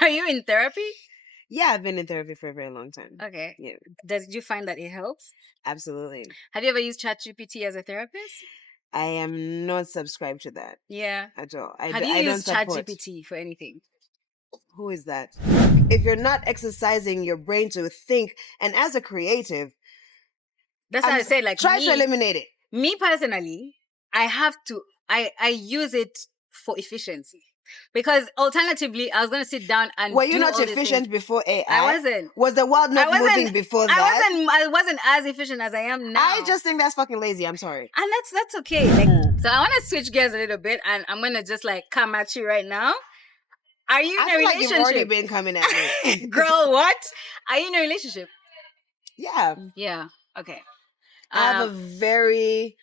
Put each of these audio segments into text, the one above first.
Are you in therapy? Yeah, I've been in therapy for a very long time. Okay. Yeah, Did you find that it helps? absolutely. Have you ever used ChatGPT as a therapist? I am not subscribed to that Yeah. at all. Have you I don't used support. ChatGPT for anything? Who is that? If you're not exercising your brain to think, and as a creative, That's why I say, like, try to eliminate it. Me personally, I use it for efficiency. Because alternatively, I was going to sit down and Were you do not all these efficient things. before AI? I wasn't. Was the world not moving before that? I wasn't as efficient as I am now. I just think that's fucking lazy. I'm sorry. And that's okay. Like, so I want to switch gears a little bit, and I'm going to just like come at you right now. Are you in a feel relationship? like you've already been coming at me. Girl, what? Are you in a relationship? Yeah. Yeah. Okay. I have a very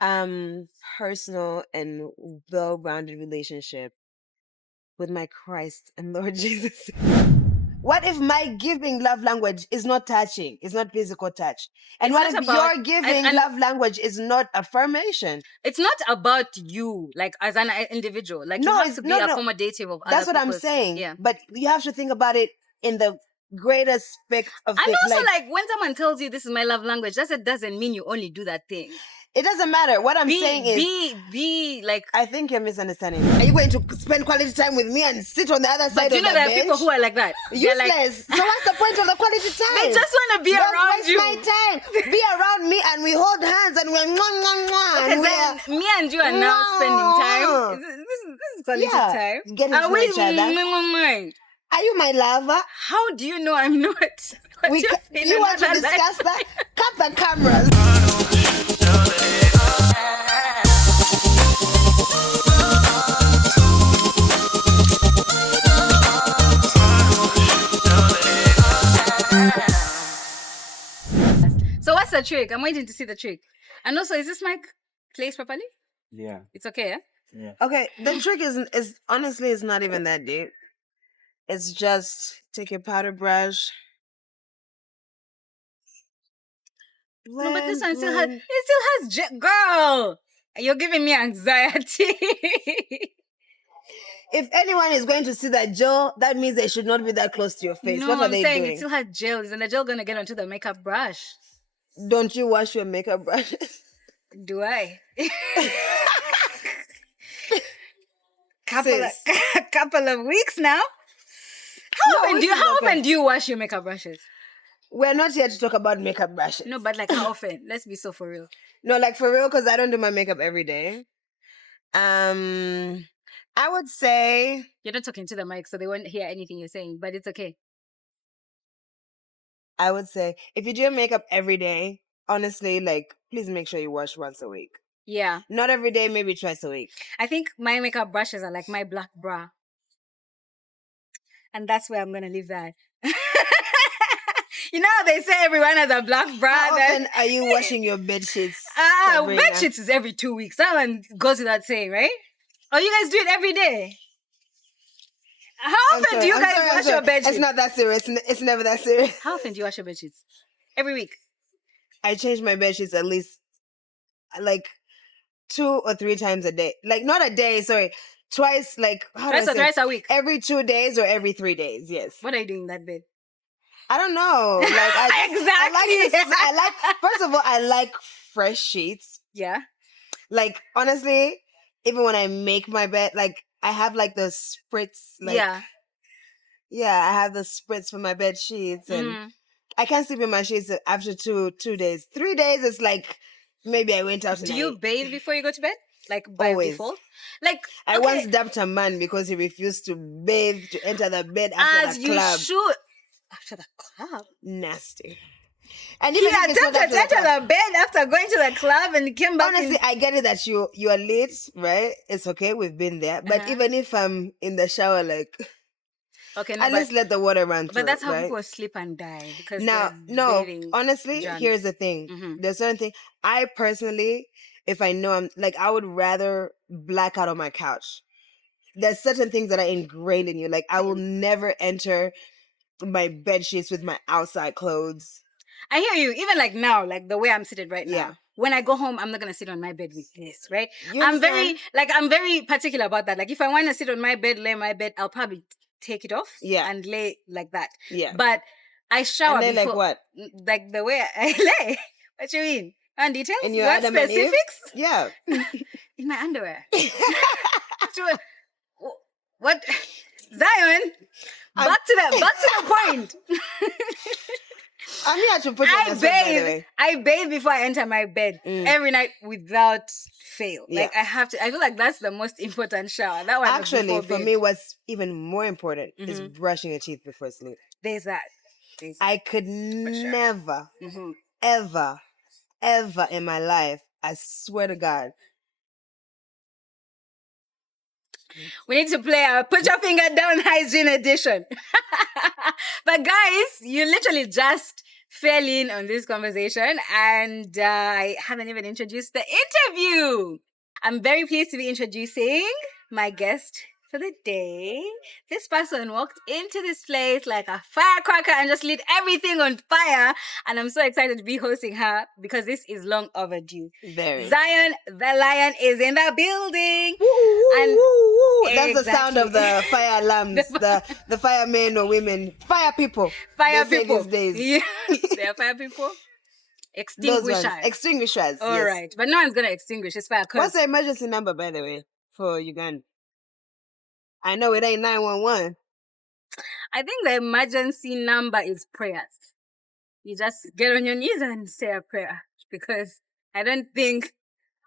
personal and well-rounded relationship with my Christ and Lord Jesus. What if my giving love language is not touching, is not physical touch? And It's what not if about- your giving and- love language is not affirmation? It's not about you, like as an individual. Like, you have to be accommodative of other That's what I'm people's- saying. Yeah. But you have to think about it in the greater spect of And things. also, like when someone tells you this is my love language, that doesn't mean you only do that thing. It doesn't matter. What I'm saying is, be like. I think you're misunderstanding. Are you going to spend quality time with me and sit on the other side of the bench? But you know there are people who are like that. Useless. So what's the point of the quality time? They just want to be around you. Don't waste my time. Be around me and we hold hands and we're mwah, mwah, mwah. Okay, then me and you are now spending time. This is quality time. Getting to know each other. Are you my lover? How do you know I'm not? You want to discuss that? Cut the cameras. So what's the trick? I'm waiting to see the trick. And also, is this mic placed properly? Yeah. It's okay, yeah? Yeah. Okay, the trick is honestly it's not even that deep. It's just take your powder brush. No, but this one still has girl. You're giving me anxiety. If anyone is going to see that gel, that means they should not be that close to your face. No, What are I'm they saying doing? it still has gel. Isn't the gel gonna get onto the makeup brush? Don't you wash your makeup brushes? Do I? couple of weeks now. How often do you wash your makeup brushes? We're not here to talk about makeup brushes. No, but like how often? Let's be so for real. No, like for real, because I don't do my makeup every day. I would say you're not talking to the mic, so they won't hear anything you're saying. But it's okay. I would say if you do your makeup every day, honestly, like please make sure you wash once a week. Yeah. Not every day, maybe twice a week. I think my makeup brushes are like my black bra. And that's where I'm going to leave that. You know how they say everyone has a black bra? How often are you washing your bed sheets? Bed sheets is every 2 weeks. That one goes without saying, right? Oh, you guys do it every day? How often do you guys wash your bed sheets? It's not that serious. It's never that serious. How often do you wash your bed sheets? Every week? I change my bed sheets at least like 2 or 3 times a day. Like not a day, sorry. Twice, like twice a week. Every 2 days or every 3 days, yes. What are you doing in that bed? I don't know. Like I like first of all, I like fresh sheets. Yeah. Like honestly, even when I make my bed, like I have like the spritz. Like, yeah, I have the spritz for my bed sheets, and I can't sleep in my sheets after 2 days. 3 days, it's like maybe I went out. Do you bathe before you go to bed? Like by default? Like I once dapped a man because he refused to bathe to enter the bed after the club. As you should. After the club? Nasty. And he attempted to enter the bed after going to the club and came back. Honestly, I get it that you are late, right? It's okay, we've been there. But even if I'm in the shower, like, okay, at least let the water run through. But that's how people sleep and die. Because honestly, here's the thing. Mm-hmm. There's certain thing. I personally, if I know I'm like, I would rather black out on my couch. There's certain things that are ingrained in you. Like, I will never enter my bed sheets with my outside clothes. I hear you. Even like now, like the way I'm seated right now. Yeah. When I go home, I'm not gonna sit on my bed with this, right? I'm very particular about that. Like if I want to sit on my bed, lay on my bed, I'll probably take it off Yeah. and lay like that. Yeah. But I shower and before. like what? Like the way I lay. What you mean? And details? And You your want Adam and Eve? specifics? Yeah. In my underwear. What? Zion, back to the point. I'm here to put you on the spot, by the way. I bathe before I enter my bed every night without fail. Yeah. Like I feel like that's the most important shower. That one actually for me, what's even more important is brushing your teeth before sleep. There's that. I could never, ever in my life, I swear to God. We need to play our Put Your Finger Down Hygiene edition. But guys, you literally just fell in on this conversation and I haven't even introduced the interview. I'm very pleased to be introducing my guest for the day. This person walked into this place like a firecracker and just lit everything on fire. And I'm so excited to be hosting her because this is long overdue. Very. Zion the Lion is in the building. And that's the sound of the fire alarms, the firemen or women, fire people. Fire people. These days. Yeah. They are fire people. Extinguishers. Extinguishers. All yes. right. But no one's going to extinguish this fire. What's the emergency number, by the way, for Uganda? I know it ain't 911. I think the emergency number is prayers. You just get on your knees and say a prayer because I don't think,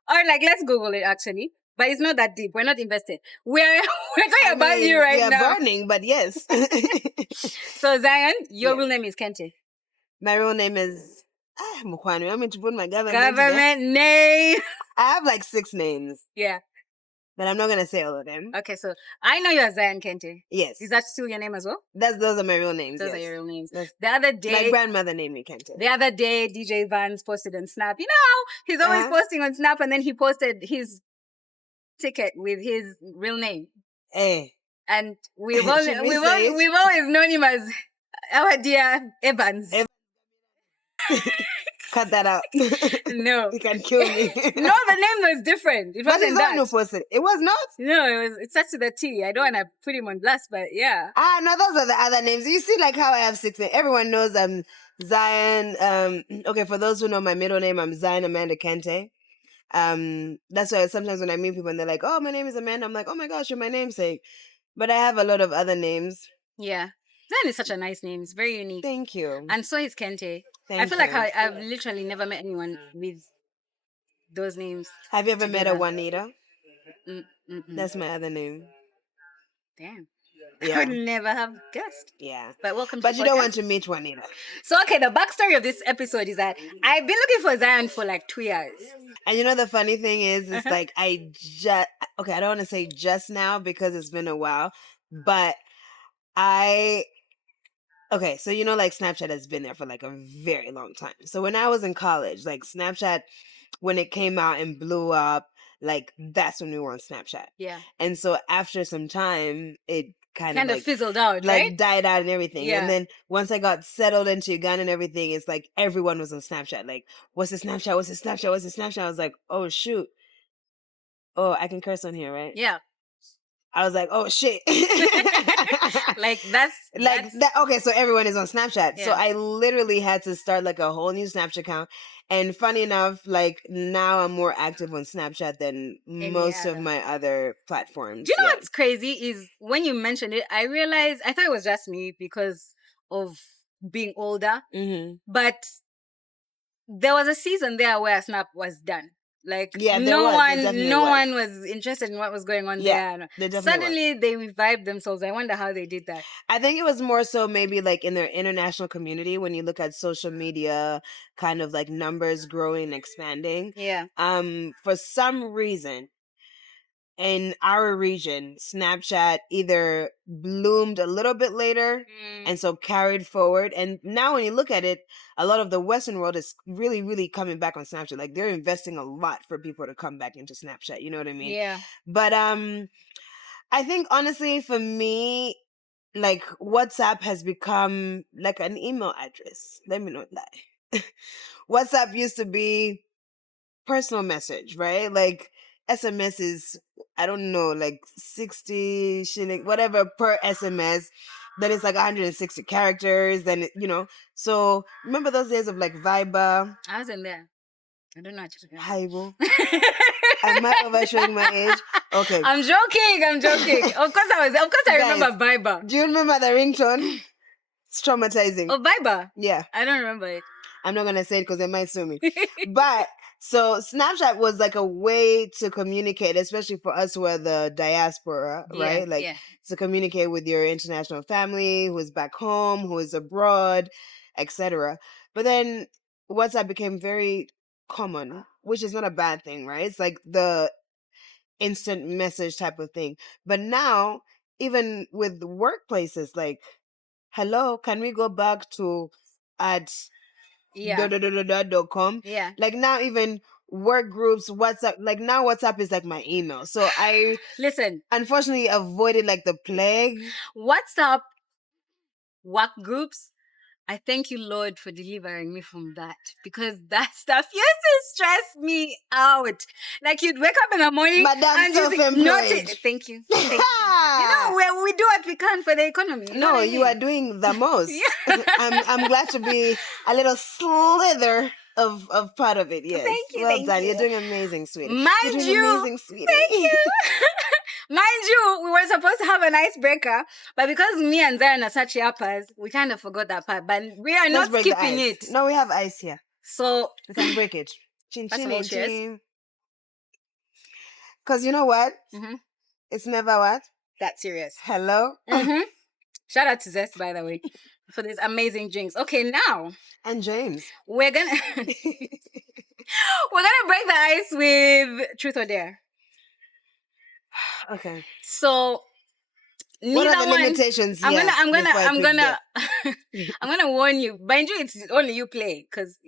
or like, let's Google it actually. But it's not that deep. We're not invested. We're talking about you right now. We are burning, but yes. So Zion, your real name is Kente. My real name is Mukwani. You want me to put my government name? I have like 6 names. Yeah. But I'm not going to say all of them. Okay, so I know you're Zion Kente. Yes. Is that still your name as well? Those are my real names. Those are your real names. The other day, my grandmother named me Kente. The other day, DJ Vance posted on Snap. You know, he's always posting on Snap, and then he posted his ticket with his real name. Hey. And we've always known him as our dear Evans. Cut that out. No. You can kill me. No, the name was different. It wasn't that. Who posted it? It was not? No, it starts with a T. I don't want to put him on blast, but yeah. No, those are the other names. You see like how I have 6 names. Everyone knows I'm Zion. Okay, for those who know my middle name, I'm Zion Amanda Kente. That's why sometimes when I meet people and they're like, oh, my name is Amanda, I'm like, oh my gosh, you're my namesake. But I have a lot of other names. Yeah. Zion is such a nice name. It's very unique. Thank you. And so is Kente. I feel like I've literally never met anyone with those names. Have you ever met a Juanita? That's my other name. Damn. Yeah. I would never have guessed. Yeah. But welcome to But the you podcast. don't want to meet Juanita. So, okay, the backstory of this episode is that I've been looking for Zion for like 2 years. And you know the funny thing is, it's like I don't want to say just now because it's been a while, but okay, so you know, like Snapchat has been there for like a very long time. So when I was in college, like Snapchat, when it came out and blew up, like that's when we were on Snapchat. Yeah. And so after some time, it kind of fizzled out, like right? died out and everything. Yeah. And then once I got settled into Uganda and everything, it's like everyone was on Snapchat. Like, what's the Snapchat? What's the Snapchat? What's the Snapchat? I was like, oh shoot. Oh, I can curse on here, right? Yeah. I was like, oh shit. Like that's that. Okay, so everyone is on Snapchat. Yeah. So I literally had to start like a whole new Snapchat account. And funny enough, like now I'm more active on Snapchat than most of my other platforms. Do you know what's crazy is when you mentioned it, I realized I thought it was just me because of being older. Mm-hmm. But there was a season there where Snap was done. Like no one was interested in what was going on there. Suddenly they revived themselves. I wonder how they did that. I think it was more so maybe like in their international community when you look at social media kind of like numbers growing and expanding. Yeah. For some reason in our region, Snapchat either bloomed a little bit later and so carried forward. And now when you look at it, a lot of the Western world is really, really coming back on Snapchat. Like they're investing a lot for people to come back into Snapchat. You know what I mean? Yeah. But I think honestly for me, like WhatsApp has become like an email address. Let me not lie. WhatsApp used to be personal message, right? Like SMS is, I don't know, like 60 shilling, whatever per SMS. Then it's like 160 characters. Then, so remember those days of like Viber? I wasn't there. I don't know what you're talking Haibo. Am I overshowing my age? Okay. I'm joking. Of course I remember Viber. Do you remember the ringtone? It's traumatizing. Oh, Viber? Yeah. I don't remember it. I'm not going to say it because they might sue me. But so Snapchat was like a way to communicate, especially for us who are the diaspora, right? Like to communicate with your international family who is back home, who is abroad, etc. But then WhatsApp became very common, which is not a bad thing, right? It's like the instant message type of thing. But now, even with workplaces, like, hello, can we go back to at .com? Yeah. Like now, even work groups, WhatsApp, like now WhatsApp is like my email. So I unfortunately avoided like the plague. WhatsApp work groups, I thank you, Lord, for delivering me from that, because that stuff used to stress me out. Like you'd wake up in the morning and self-employed. Thank you. We do what we can for the economy. No, you are doing the most. I'm glad to be a little slither of part of it. Yes, thank you. Well done. You're doing amazing, sweetie. Mind you, thank you. Mind you, we were supposed to have an icebreaker, but because me and Zion are such yappers, we kind of forgot that part. But we are not skipping it. No, we have ice here. So we can break it. Chin chin chin. chin. Because you know what? Mm-hmm. It's never what? That serious. Hello? Mm-hmm. Shout out to Zest, by the way, for these amazing drinks. Okay, now. And James. We're gonna break the ice with Truth or Dare. Okay. So what are the limitations here? I'm gonna warn you. Mind you, it's only you play, because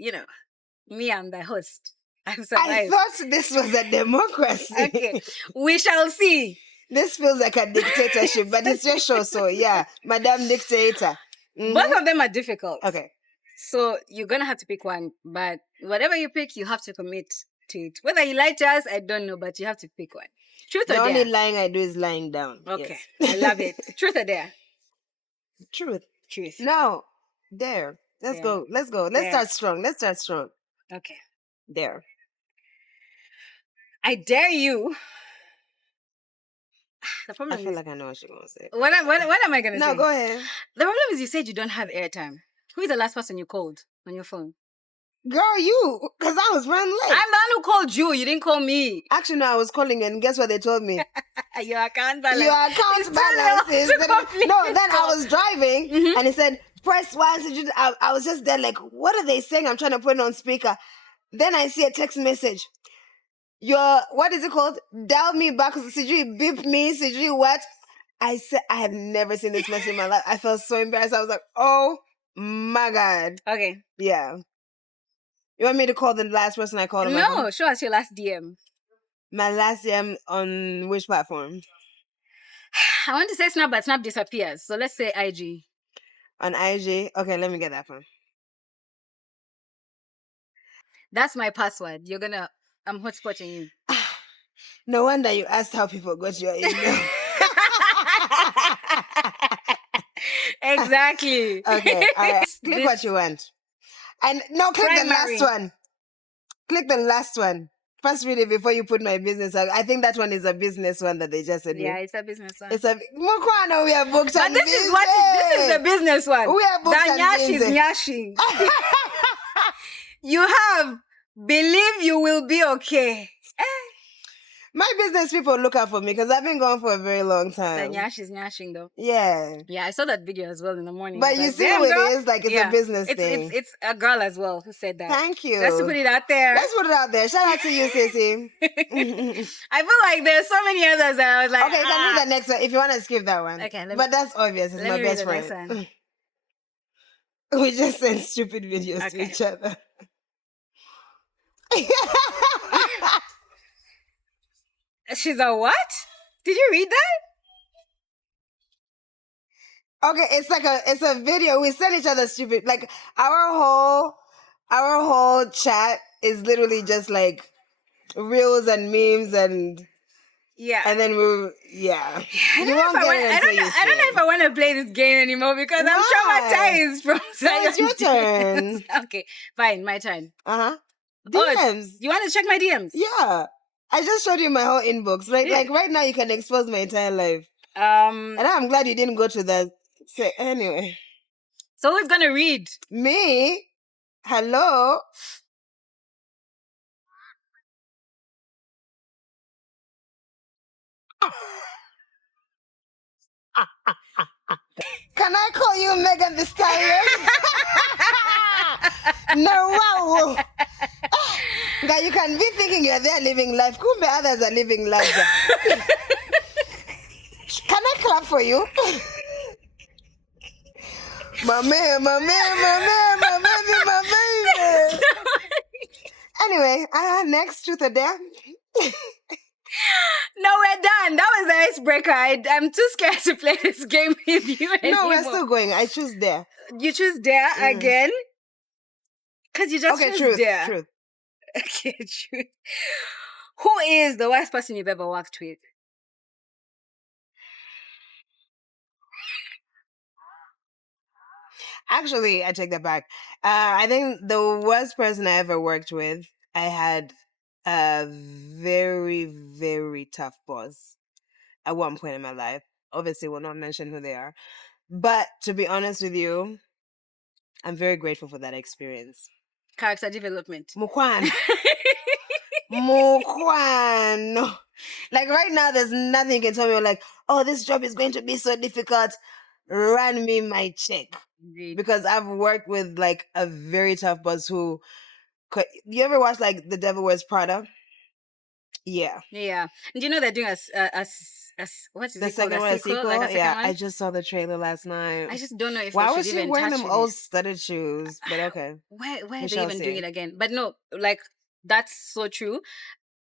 me, I'm the host. I'm survived. I thought this was a democracy. Okay. We shall see. This feels like a dictatorship, but it's your show, so yeah. Madam Dictator. Mm-hmm. Both of them are difficult. Okay. So you're gonna have to pick one, but whatever you pick, you have to commit to it. Whether you lie to us, I don't know, but you have to pick one. Truth or dare? The only lying I do is lying down. Okay. Yes. I love it. Truth or dare? Truth. Truth. No. Dare. Let's go. Let's start strong. Okay. Dare. I dare you. The problem I feel like I know what you're going to say. What am I going to say? No, go ahead. The problem is you said you don't have airtime. Who is the last person you called on your phone? Girl, you. Because I was running late. I'm the one who called you. You didn't call me. Actually, no, I was calling and guess what they told me? Your account balance. Your account balance is... No, then I was driving and it said, press 1. I was just there like, what are they saying? I'm trying to put it on speaker. Then I see a text message. What is it called? Dial me back. Sijui beep me. Sijui what? I said, I have never seen this message in my life. I felt so embarrassed. I was like, oh my God. Okay. Yeah. You want me to call the last person I called? No, show us your last DM. My last DM on which platform? I want to say Snap, but Snap disappears. So let's say IG. On IG? Okay, let me get that one. That's my password. I'm hotspotting you. No wonder you asked how people got your email. Exactly. Okay, all right. Click what you want. And no, click the last one. Click the last one. First read it before you put my business. I think that one is a business one that they just said. Yeah, it's a business one. It's a Mukwano, we are booked. But this is the business one. We are booked. The nyash is nyashing. You have believe you will be okay. My business people look out for me because I've been gone for a very long time. The nyash is nyashing though. Yeah. Yeah, I saw that video as well in the morning. But you see who it is? Like, it's a business thing. It's a girl as well who said that. Thank you. Let's put it out there. Shout out to you, Sissy. I feel like there's so many others that I was like, okay, you can read the next one if you want to skip that one. Okay. But that's obvious. It's my best friend. We just send stupid videos to each other. She's a what? Did you read that? Okay, it's a video. We send each other stupid. Like our whole chat is literally just like reels and memes and yeah. And then I don't you know if won't I get want. it I until don't know. you I don't see know if it. I want to play this game anymore because I'm Why? traumatized from No, it's your Zion's DMs. turn. Okay, fine, my turn. Oh, DMs. you want to check my DMs? Yeah. I just showed you my whole inbox. Like Yeah. like right now you can expose my entire life. And I'm glad you didn't go to that. So anyway. So who's gonna read? Me? Hello? Can I call you Megan the Stallion? No, wow. Guy, you can be thinking you're there living life. Kumbe others are living life. Can I clap for you? My man, my man, my man, my baby, my baby. Anyway, next truth or dare. No, we're done. That was the icebreaker. I'm too scared to play this game with you anymore. No, we're still going. I choose dare. You choose dare again? Because you just chose dare. Truth. Okay, truth. Who is the worst person you've ever worked with? Actually, I take that back. I think the worst person I ever worked with, I had a very, very tough boss at one point in my life. Obviously, will not mention who they are. But to be honest with you, I'm very grateful for that experience. Character development. Mukwan. Mukwan. Like right now, there's nothing you can tell me like, oh, this job is going to be so difficult. Run me my check. Because I've worked with like a very tough boss who you ever watch like The Devil Wears Prada? Yeah. Yeah. And you know they're doing what is it called? A sequel? Like a second yeah, one? I just saw the trailer last night. I just don't know if why they was should she even wearing touch them it. old studded shoes? But okay. Why We are they shall even doing see. it again? But no, like that's so true.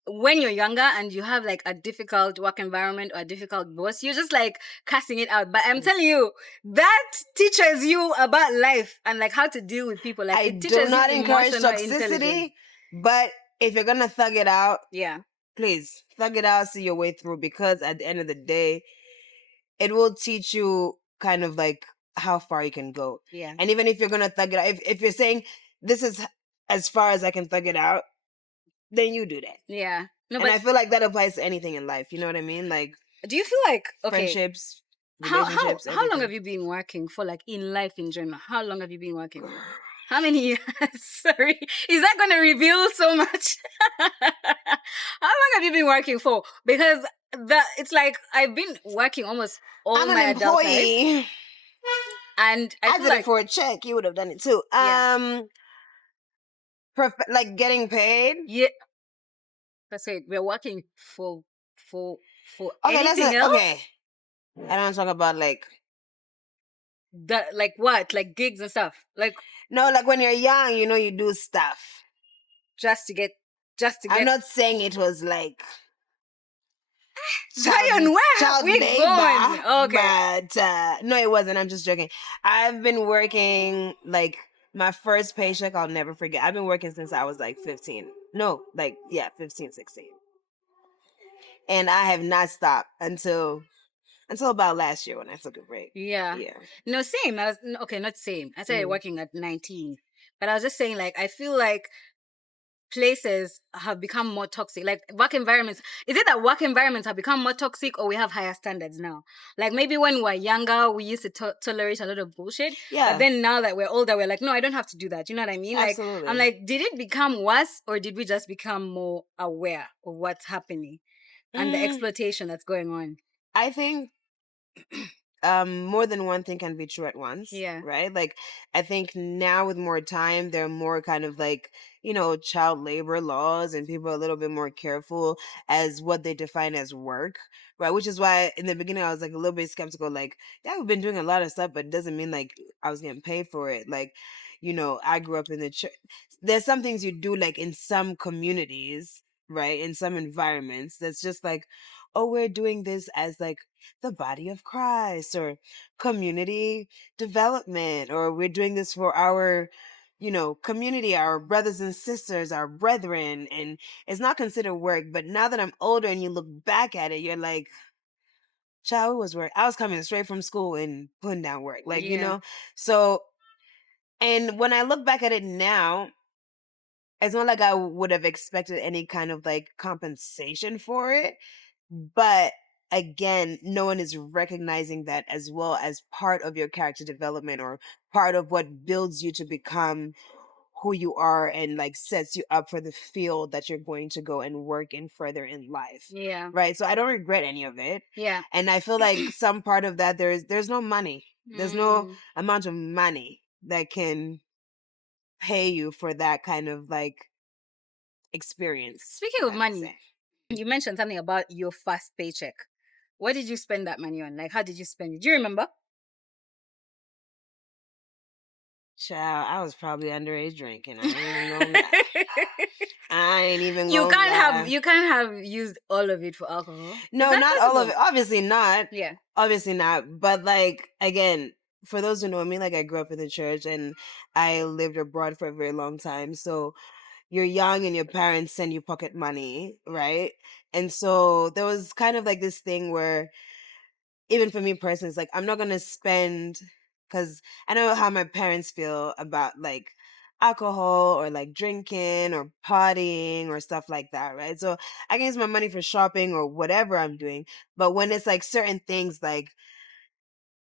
When you're younger and you have like a difficult work environment or a difficult boss, you're just like casting it out. But I'm telling you, that teaches you about life and like how to deal with people. Like I it teaches do not you encourage emotional toxicity, intelligence. but if you're gonna thug it out, Yeah, please thug it out, see your way through, because at the end of the day, it will teach you kind of like how far you can go. yeah. And even if you're gonna thug it out, if you're saying this is as far as I can thug it out, then you do that. Yeah. No, and I feel like that applies to anything in life. You know what I mean? Like, do you feel like friendships, relationships, how long everything. have you been working for, like in life in general? How long have you been working? How many years? Sorry, is that going to reveal so much? How long have you been working for? Because it's like I've been working almost all I'm my an adult employee. life, and I feel did like it for a check. You would have done it too. Yeah. Like getting paid. Yeah, that's it. We're working for Okay, anything else. Okay, I don't want to talk about like like what, like gigs and stuff. Like no, like when you're young, you know, you do stuff just to get. I'm not saying it was like Zion, where have we gone? Okay. But no, it wasn't. I'm just joking. I've been working like my first paycheck, I'll never forget. I've been working since I was like 15. No, like, yeah, 15, 16. And I have not stopped until about last year when I took a break. Yeah. No, same. I was okay, not same. I started working at 19. But I was just saying, like, I feel like places have become more toxic. Like work environments. Is it that work environments have become more toxic, or we have higher standards now? Like maybe when we were younger, we used to tolerate a lot of bullshit. Yeah. But then now that we're older, we're like, no, I don't have to do that. You know what I mean? Absolutely. Like I'm like, did it become worse, or did we just become more aware of what's happening and the exploitation that's going on? I think more than one thing can be true at once. Yeah. Right? Like, I think now with more time, there are more kind of like, you know, child labor laws, and people are a little bit more careful as what they define as work. Right? Which is why in the beginning I was like a little bit skeptical, like, yeah, we've been doing a lot of stuff, but it doesn't mean like I was getting paid for it. Like, you know, I grew up in the church. There's some things you do like in some communities, right? In some environments that's just like, oh, we're doing this as like the body of Christ or community development, or we're doing this for our, community, our brothers and sisters, our brethren, and it's not considered work. But now that I'm older and you look back at it, you're like, child, it was work. I was coming straight from school and putting down work. Like, so, and when I look back at it now, it's not like I would have expected any kind of like compensation for it. But again, no one is recognizing that as well as part of your character development or part of what builds you to become who you are and like sets you up for the field that you're going to go and work in further in life. Yeah. Right. So I don't regret any of it. Yeah. And I feel like some part of that there's no money. There's no amount of money that can pay you for that kind of like experience. Speaking of money, you mentioned something about your first paycheck. What did you spend that money on? Like, how did you spend it? Do you remember? Child, I was probably underage drinking. I ain't even gonna lie. I ain't even You gonna lie. You can't have used all of it for alcohol. No, not all of it. Obviously not. Yeah. Obviously not. But like again, for those who know me, like I grew up in the church and I lived abroad for a very long time. So you're young and your parents send you pocket money, right? And so there was kind of like this thing where even for me personally, it's like I'm not gonna spend because I know how my parents feel about like alcohol or like drinking or partying or stuff like that, right? So I can use my money for shopping or whatever I'm doing. But when it's like certain things like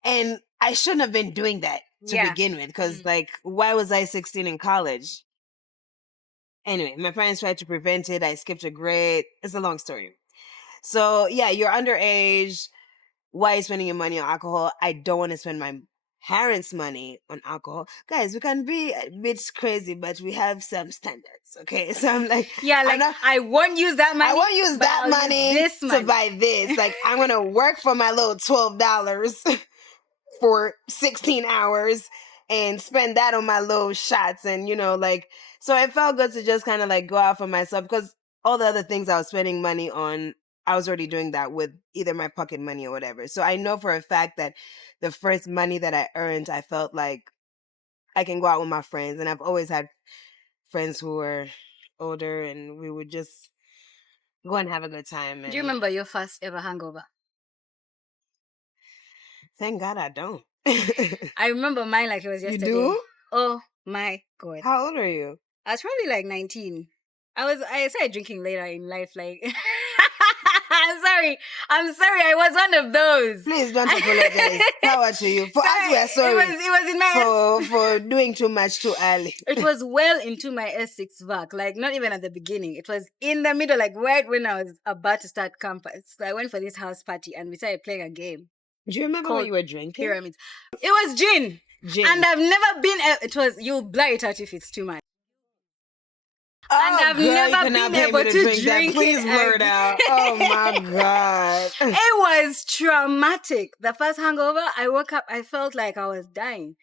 and I shouldn't have been doing that to begin with, because like why was I 16 in college? Anyway, my parents tried to prevent it. I skipped a grade. It's a long story. So yeah, you're underage. Why are you spending your money on alcohol? I don't want to spend my parents' money on alcohol. Guys, we can be a bit crazy, but we have some standards, okay? So I'm like, yeah, like I won't use that money. I won't use that money to buy this. Like, I'm going to work for my little $12 for 16 hours and spend that on my little shots. And, like, so it felt good to just kind of like go out for myself because all the other things I was spending money on, I was already doing that with either my pocket money or whatever. So I know for a fact that the first money that I earned, I felt like I can go out with my friends. And I've always had friends who were older and we would just go and have a good time. And do you remember your first ever hangover? Thank God I don't. I remember mine like it was yesterday. You do? Oh my God. How old are you? I was probably like 19. I started drinking later in life, like I'm sorry, I was one of those. Please don't apologize. Power to you. For us, we are sorry. It was in my for doing too much too early. It was well into my S6 vac, like not even at the beginning. It was in the middle, like right when I was about to start campus. So I went for this house party and we started playing a game. Do you remember what you were drinking? Pyramids. It was gin. And I've never been. It was, you'll blur it out if it's too much. Oh, and I've never been able to drink that. Please blur it out. Oh my God. It was traumatic. The first hangover, I woke up, I felt like I was dying.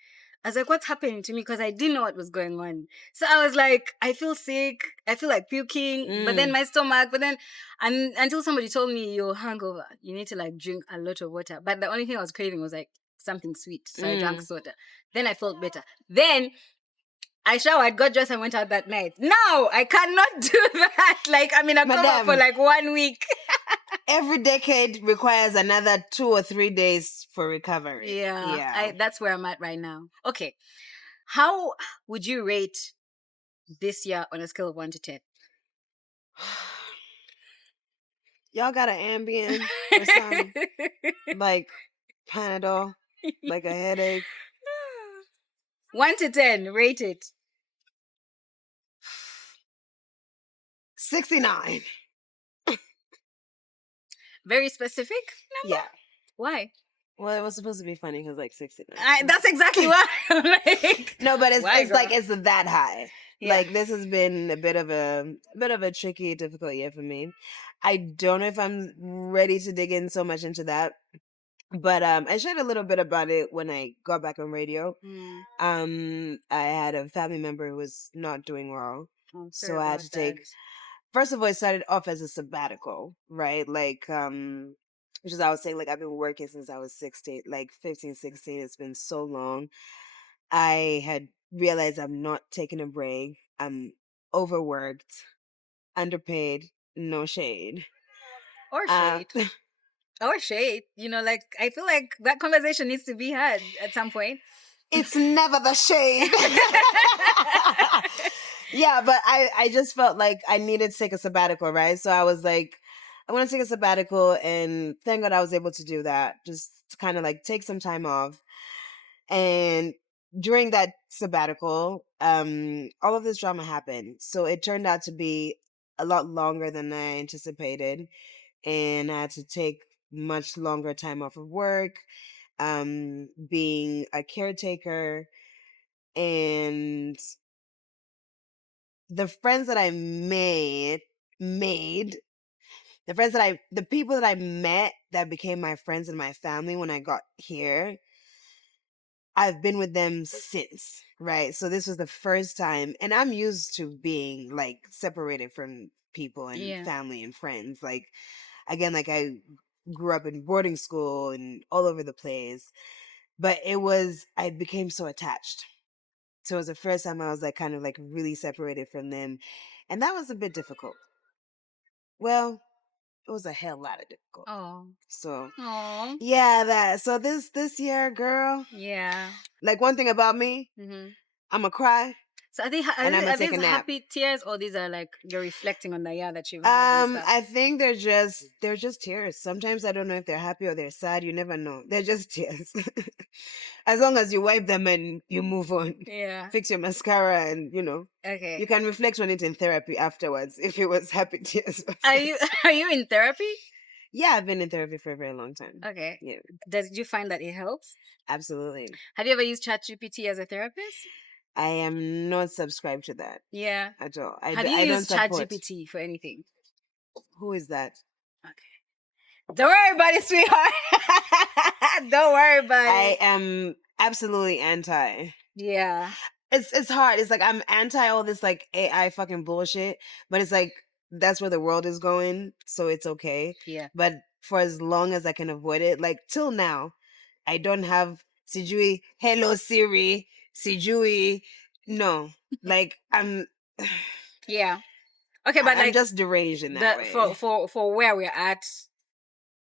I was like, what's happening to me? Because I didn't know what was going on. So I was like, I feel sick. I feel like puking. But then my stomach. But then, and until somebody told me you're hangover, you need to like drink a lot of water. But the only thing I was craving was like something sweet. So I drank soda. Then I felt better. Then I showered, got dressed, and went out that night. No, I cannot do that. Like, I'm in a coma for like 1 week. Every decade requires another 2 or 3 days for recovery. Yeah. That's where I'm at right now. Okay. How would you rate this year on a scale of 1 to 10? Y'all got an Ambien or something? Like Panadol? Like a headache? 1 to 10, rate it. 69. Very specific number? Yeah. Why? Well, it was supposed to be funny because like 69. That's exactly why. Like, no, but it's like it's that high. Yeah. Like this has been a bit of a tricky, difficult year for me. I don't know if I'm ready to dig in so much into that. But I shared a little bit about it when I got back on radio. I had a family member who was not doing well. So I had to take first of all, it started off as a sabbatical, right? Like, which is I was saying, like, I've been working since I was 16, like 15, 16. It's been so long. I had realize I'm not taking a break. I'm overworked, underpaid, no shade. Or shade. Or shade. You know, like, I feel like that conversation needs to be had at some point. It's never the shade. Yeah, but I just felt like I needed to take a sabbatical, right? So I was like, I want to take a sabbatical, and thank God I was able to do that. Just to kind of like take some time off. And during that sabbatical, all of this drama happened. So it turned out to be a lot longer than I anticipated. And I had to take much longer time off of work, being a caretaker. And the friends that I the people that I met that became my friends and my family when I got here, I've been with them since, right? So this was the first time, and I'm used to being like separated from people and family and friends. Like, again, like I grew up in boarding school and all over the place, but I became so attached. So it was the first time I was like kind of like really separated from them. And that was a bit difficult. Well, it was a hell lot of difficult. Oh. So Oh. yeah, so this year, girl. Yeah. Like, one thing about me, I'ma cry. So are these happy tears, or these are like you're reflecting on the year that you've had and stuff? I think they're just tears. Sometimes I don't know if they're happy or they're sad. You never know. They're just tears. As long as you wipe them and you move on. Yeah. Fix your mascara and Okay. You can reflect on it in therapy afterwards if it was happy tears. Are you in therapy? Yeah, I've been in therapy for a very long time. Okay. Yeah. Did you find that it helps? Absolutely. Have you ever used ChatGPT as a therapist? I am not subscribed to that. Yeah. At all. Have you used ChatGPT for anything? Who is that? Okay. Don't worry about it, sweetheart. Don't worry about it. I am absolutely anti. Yeah. It's hard. It's like I'm anti all this like AI fucking bullshit, but it's like that's where the world is going, so it's okay. Yeah. But for as long as I can avoid it, like till now, I don't have Sijui, hello Siri, Sijui. No. Like I'm Yeah. Okay, but I'm just deranged in that way. For where we're at,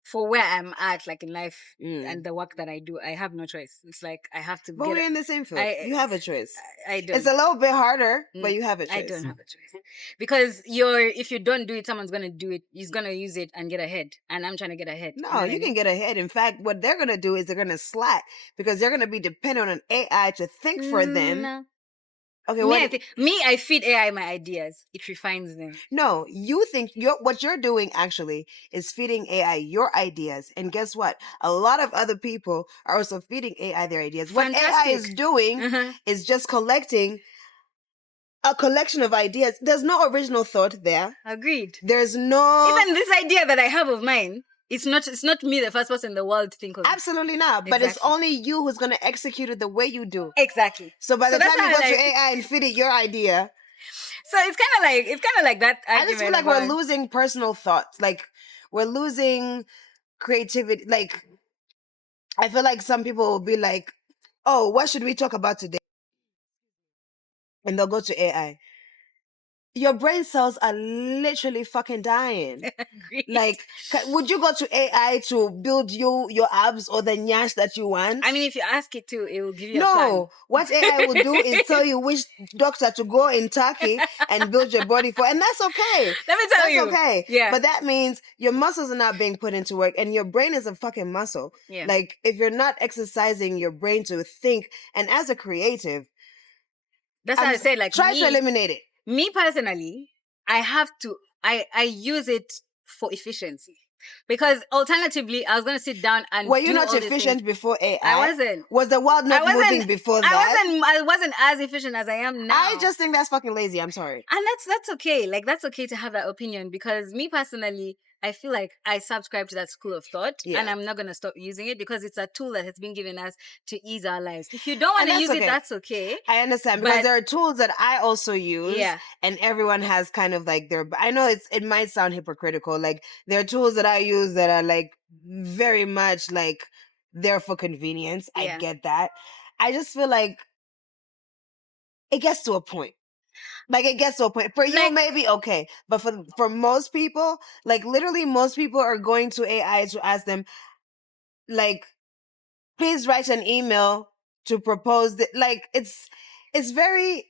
for where I'm at, like in life and the work that I do, I have no choice. It's like I have to. But we're in the same field. You have a choice. I don't. It's a little bit harder, but you have a choice. I don't have a choice because if you don't do it, someone's gonna do it. He's gonna use it and get ahead, and I'm trying to get ahead. No, you can get ahead. In fact, what they're gonna do is they're gonna slack because they're gonna be dependent on an AI to think for them. No. Okay, I feed AI my ideas. It refines them. No, you think what you're doing actually is feeding AI your ideas, and guess what? A lot of other people are also feeding AI their ideas. Fantastic. What AI is doing is just collecting a collection of ideas. There's no original thought there. Agreed. There's no even this idea that I have of mine. It's not me, the first person in the world, to think of. Absolutely not. But it's only you who's going to execute it the way you do. Exactly. So by the time you go to AI and feed it your idea. So it's kind of like that. I just feel like we're losing personal thoughts. Like we're losing creativity. Like I feel like some people will be like, "Oh, what should we talk about today?" And they'll go to AI. Your brain cells are literally fucking dying. Like, would you go to AI to build your abs or the nyash that you want? I mean, if you ask it to, it will give you a plan. No, what AI will do is tell you which doctor to go in Turkey and build your body for, and that's okay. Let me tell you, that's okay. Yeah, but that means your muscles are not being put into work, and your brain is a fucking muscle. Yeah, like if you're not exercising your brain to think, and as a creative, that's why I said like try to eliminate it. Me personally, I use it for efficiency. Because alternatively, I was going to sit down and were you not efficient before AI? I wasn't. Was the world not moving before that? I wasn't as efficient as I am now. I just think that's fucking lazy. I'm sorry. And that's okay. Like, that's okay to have that opinion, because me personally, I feel like I subscribe to that school of thought, and I'm not going to stop using it because it's a tool that has been given us to ease our lives. If you don't want to use it, that's okay. I understand, because there are tools that I also use, and everyone has kind of like I know it might sound hypocritical. Like there are tools that I use that are like very much like there for convenience. I get that. I just feel like it gets to a point. Like, it gets to a point. For you, maybe okay. But for most people, like, literally most people are going to AI to ask them, like, please write an email to propose that. Like, it's very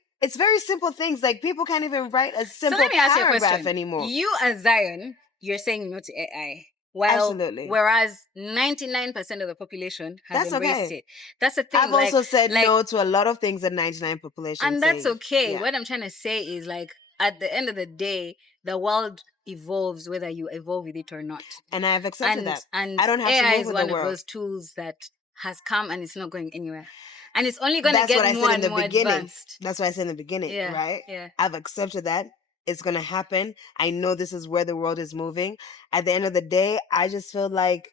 simple things. Like, people can't even write a simple let me ask you a paragraph question. anymore. You as Zion, you're saying no to AI. Well, absolutely. Whereas 99% of the population has embraced it. That's the thing. I've also said no to a lot of things that 99% population and say. that's okay. Yeah. What I'm trying to say is, like, at the end of the day, the world evolves whether you evolve with it or not. And I have accepted that. And I don't have AI to move is with one the of world. those tools that has come and it's not going anywhere. And it's only going to That's get what I more said in and the more beginning. advanced. That's what I said in the beginning, Yeah, right? Yeah. I've accepted that. It's going to happen. I know this is where the world is moving. At the end of the day, I just feel like,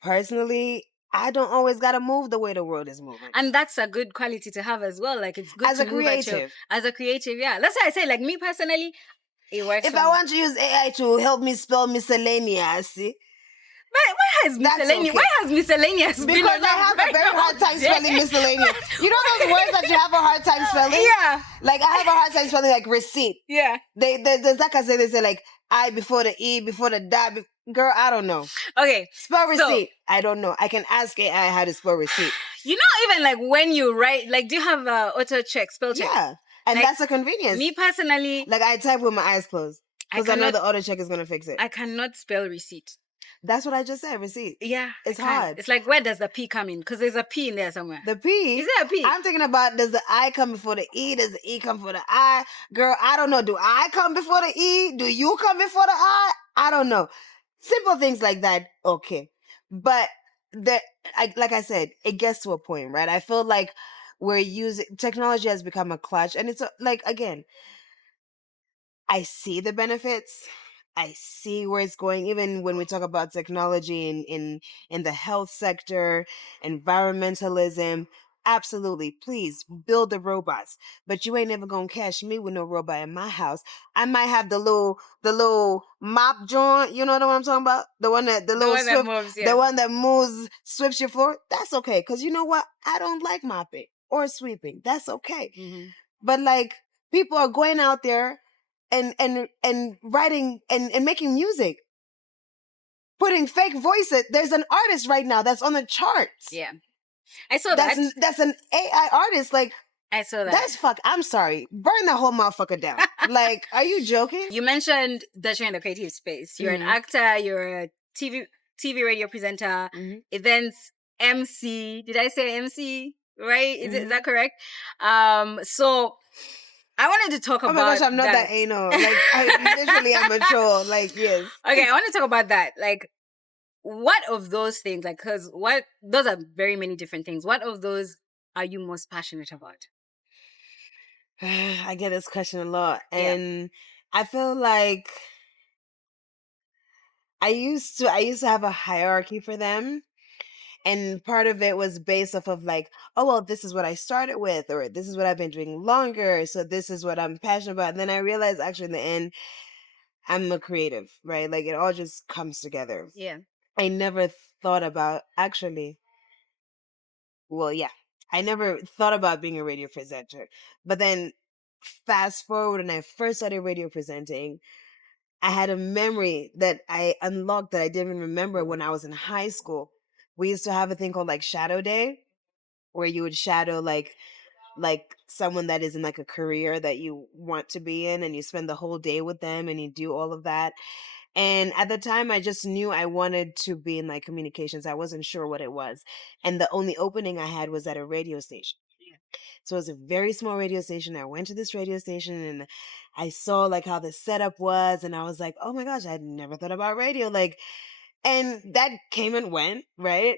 personally, I don't always got to move the way the world is moving. And that's a good quality to have as well. Like, it's good as to a move creative. As a creative, yeah. That's why I say, like, me personally, it works. If I want to use AI to help me spell miscellaneous, see? Why has miscellaneous? Okay. Why has miscellaneous? Because I have a very hard time spelling miscellaneous. You know those words that you have a hard time spelling? Yeah. Like, I have a hard time spelling, like, receipt. Yeah. There's like I say, they say, like, I before the E, before the da. Girl, I don't know. Okay. Spell receipt. I don't know. I can ask AI how to spell receipt. You know, even like when you write, like, do you have auto check, spell check? Yeah. And like, that's a convenience. Me personally, like, I type with my eyes closed because I know the auto check is gonna fix it. I cannot spell receipt. That's what I just said, receipt. Yeah. It's hard. It's like, where does the P come in? Because there's a P in there somewhere. The P? Is there a P? I'm thinking about, does the I come before the E? Does the E come before the I? Girl, I don't know. Do I come before the E? Do you come before the I? I don't know. Simple things like that, okay. But like I said, it gets to a point, right? I feel like technology has become a clutch. And it's like, again, I see the benefits. I see where it's going. Even when we talk about technology in the health sector, environmentalism, absolutely. Please build the robots. But you ain't never gonna catch me with no robot in my house. I might have the little mop joint. You know what I'm talking about? The one that the one that moves, sweeps your floor. That's okay. Because you know what? I don't like mopping or sweeping. That's okay. Mm-hmm. But like, people are going out there and writing and making music, putting fake voices. There's an artist right now that's on the charts. Yeah, I saw that. That's an AI artist. Like, I saw that. That's I'm sorry. Burn the whole motherfucker down. Like, are you joking? You mentioned that you're in the creative space. You're an actor. You're a TV radio presenter, events MC. Did I say MC? Right? Is that correct? So I wanted to talk about. Oh my gosh, I'm not that anal. Like, I literally am a troll. Like, yes. Okay, I want to talk about that. Like, what of those things? Like, because those are very many different things. What of those are you most passionate about? I get this question a lot, and I feel like I used to have a hierarchy for them. And part of it was based off of, like, oh, well, this is what I started with, or this is what I've been doing longer, so this is what I'm passionate about. And then I realized, actually, in the end, I'm a creative, right? Like, it all just comes together. Yeah. I never thought about, actually, well, yeah, I never thought about being a radio presenter. But then, fast forward, when I first started radio presenting, I had a memory that I unlocked that I didn't even remember when I was in high school. We used to have a thing called, like, Shadow Day, where you would shadow like someone that is in, like, a career that you want to be in, and you spend the whole day with them and you do all of that. And at the time, I just knew I wanted to be in, like, communications. I wasn't sure what it was. And the only opening I had was at a radio station. So it was a very small radio station. I went to this radio station and I saw, like, how the setup was, and I was like, oh my gosh, I never thought about radio. Like, and that came and went, right?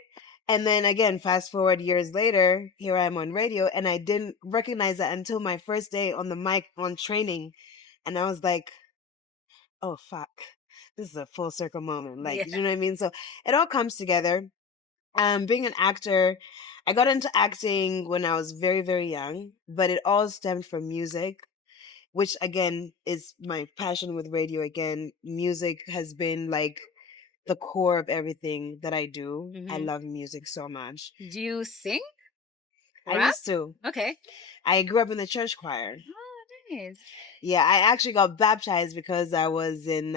And then again, fast forward years later, here I am on radio, and I didn't recognize that until my first day on the mic on training. And I was like, oh, fuck. This is a full circle moment. Like, you know what I mean? So it all comes together. Being an actor, I got into acting when I was very, very young, but it all stemmed from music, which again is my passion with radio. Again, music has been like the core of everything that I do. I love music so much. Do you sing? I used to. Okay. I grew up in the church choir. Oh, nice. Yeah, I actually got baptized because I was in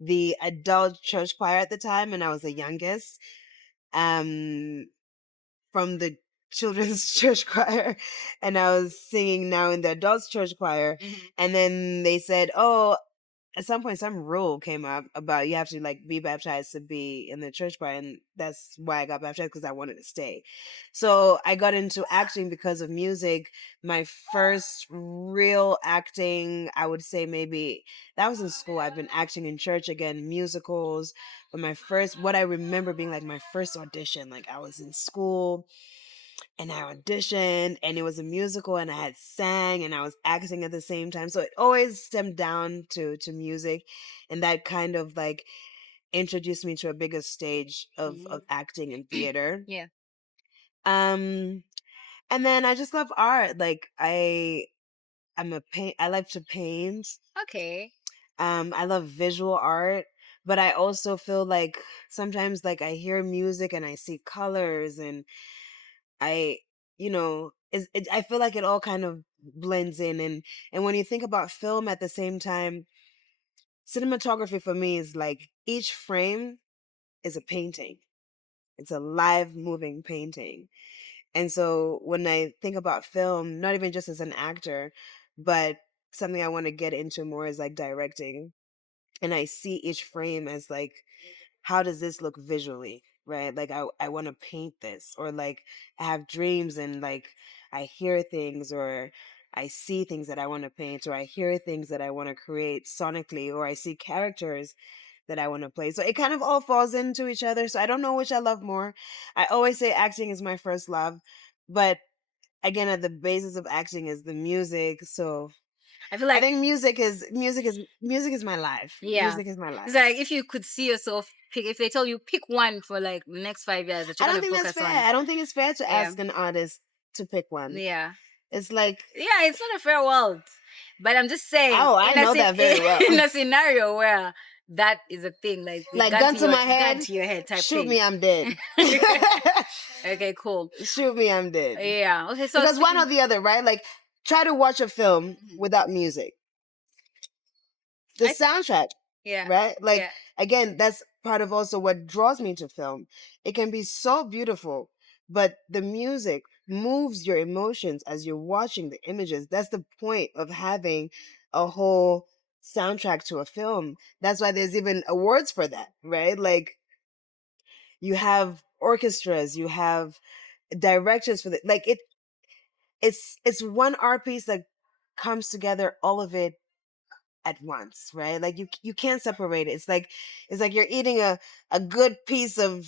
the adult church choir at the time, and I was the youngest. Um, from the children's church choir, and I was singing now in the adults church choir. And then they said, "Oh, at some point some rule came up about you have to like be baptized to be in the church choir," and that's why I got baptized, because I wanted to stay. So I got into acting because of music. My first real acting, I would say maybe that was in school. I've been acting in church again, musicals. But my first, what I remember being like my first audition, like I was in school and I auditioned, and it was a musical, and I had sang and I was acting at the same time. So it always stemmed down to music, and that kind of like introduced me to a bigger stage of acting and theater. Yeah. And then I just love art. Like I like to paint. Okay. I love visual art, but I also feel like sometimes like I hear music and I see colors, and I, I feel like it all kind of blends in. And when you think about film at the same time, cinematography for me is like each frame is a painting. It's a live moving painting. And so when I think about film, not even just as an actor, but something I want to get into more is like directing. And I see each frame as like, how does this look visually, right? Like I want to paint this, or like I have dreams and like I hear things, or I see things that I want to paint, or I hear things that I want to create sonically, or I see characters that I want to play. So it kind of all falls into each other. So I don't know which I love more. I always say acting is my first love, but again, at the basis of acting is the music. So I feel like I think music is my life. Yeah. Music is my life. It's like if you could see yourself pick, if they tell you pick one for like the next 5 years that you're I don't going to think that's focus fair. on. I don't think it's fair to ask an artist to pick one. Yeah. It's like, Yeah, it's not a fair world. But I'm just saying, oh, I know that very well. in a scenario where that is a thing, like gun to my head, gun to your head type shoot thing. me, I'm dead. Okay, cool. Shoot me, I'm dead. Yeah. Okay, so because one or the other, right? Like, try to watch a film without music. The soundtrack, yeah, right? Like, yeah. again, that's part of also what draws me to film. It can be so beautiful, but the music moves your emotions as you're watching the images. That's the point of having a whole soundtrack to a film. That's why there's even awards for that, right? Like, you have orchestras, you have directors for the like it's one art piece that comes together, all of it at once, right? Like you can't separate it. It's like you're eating a good piece of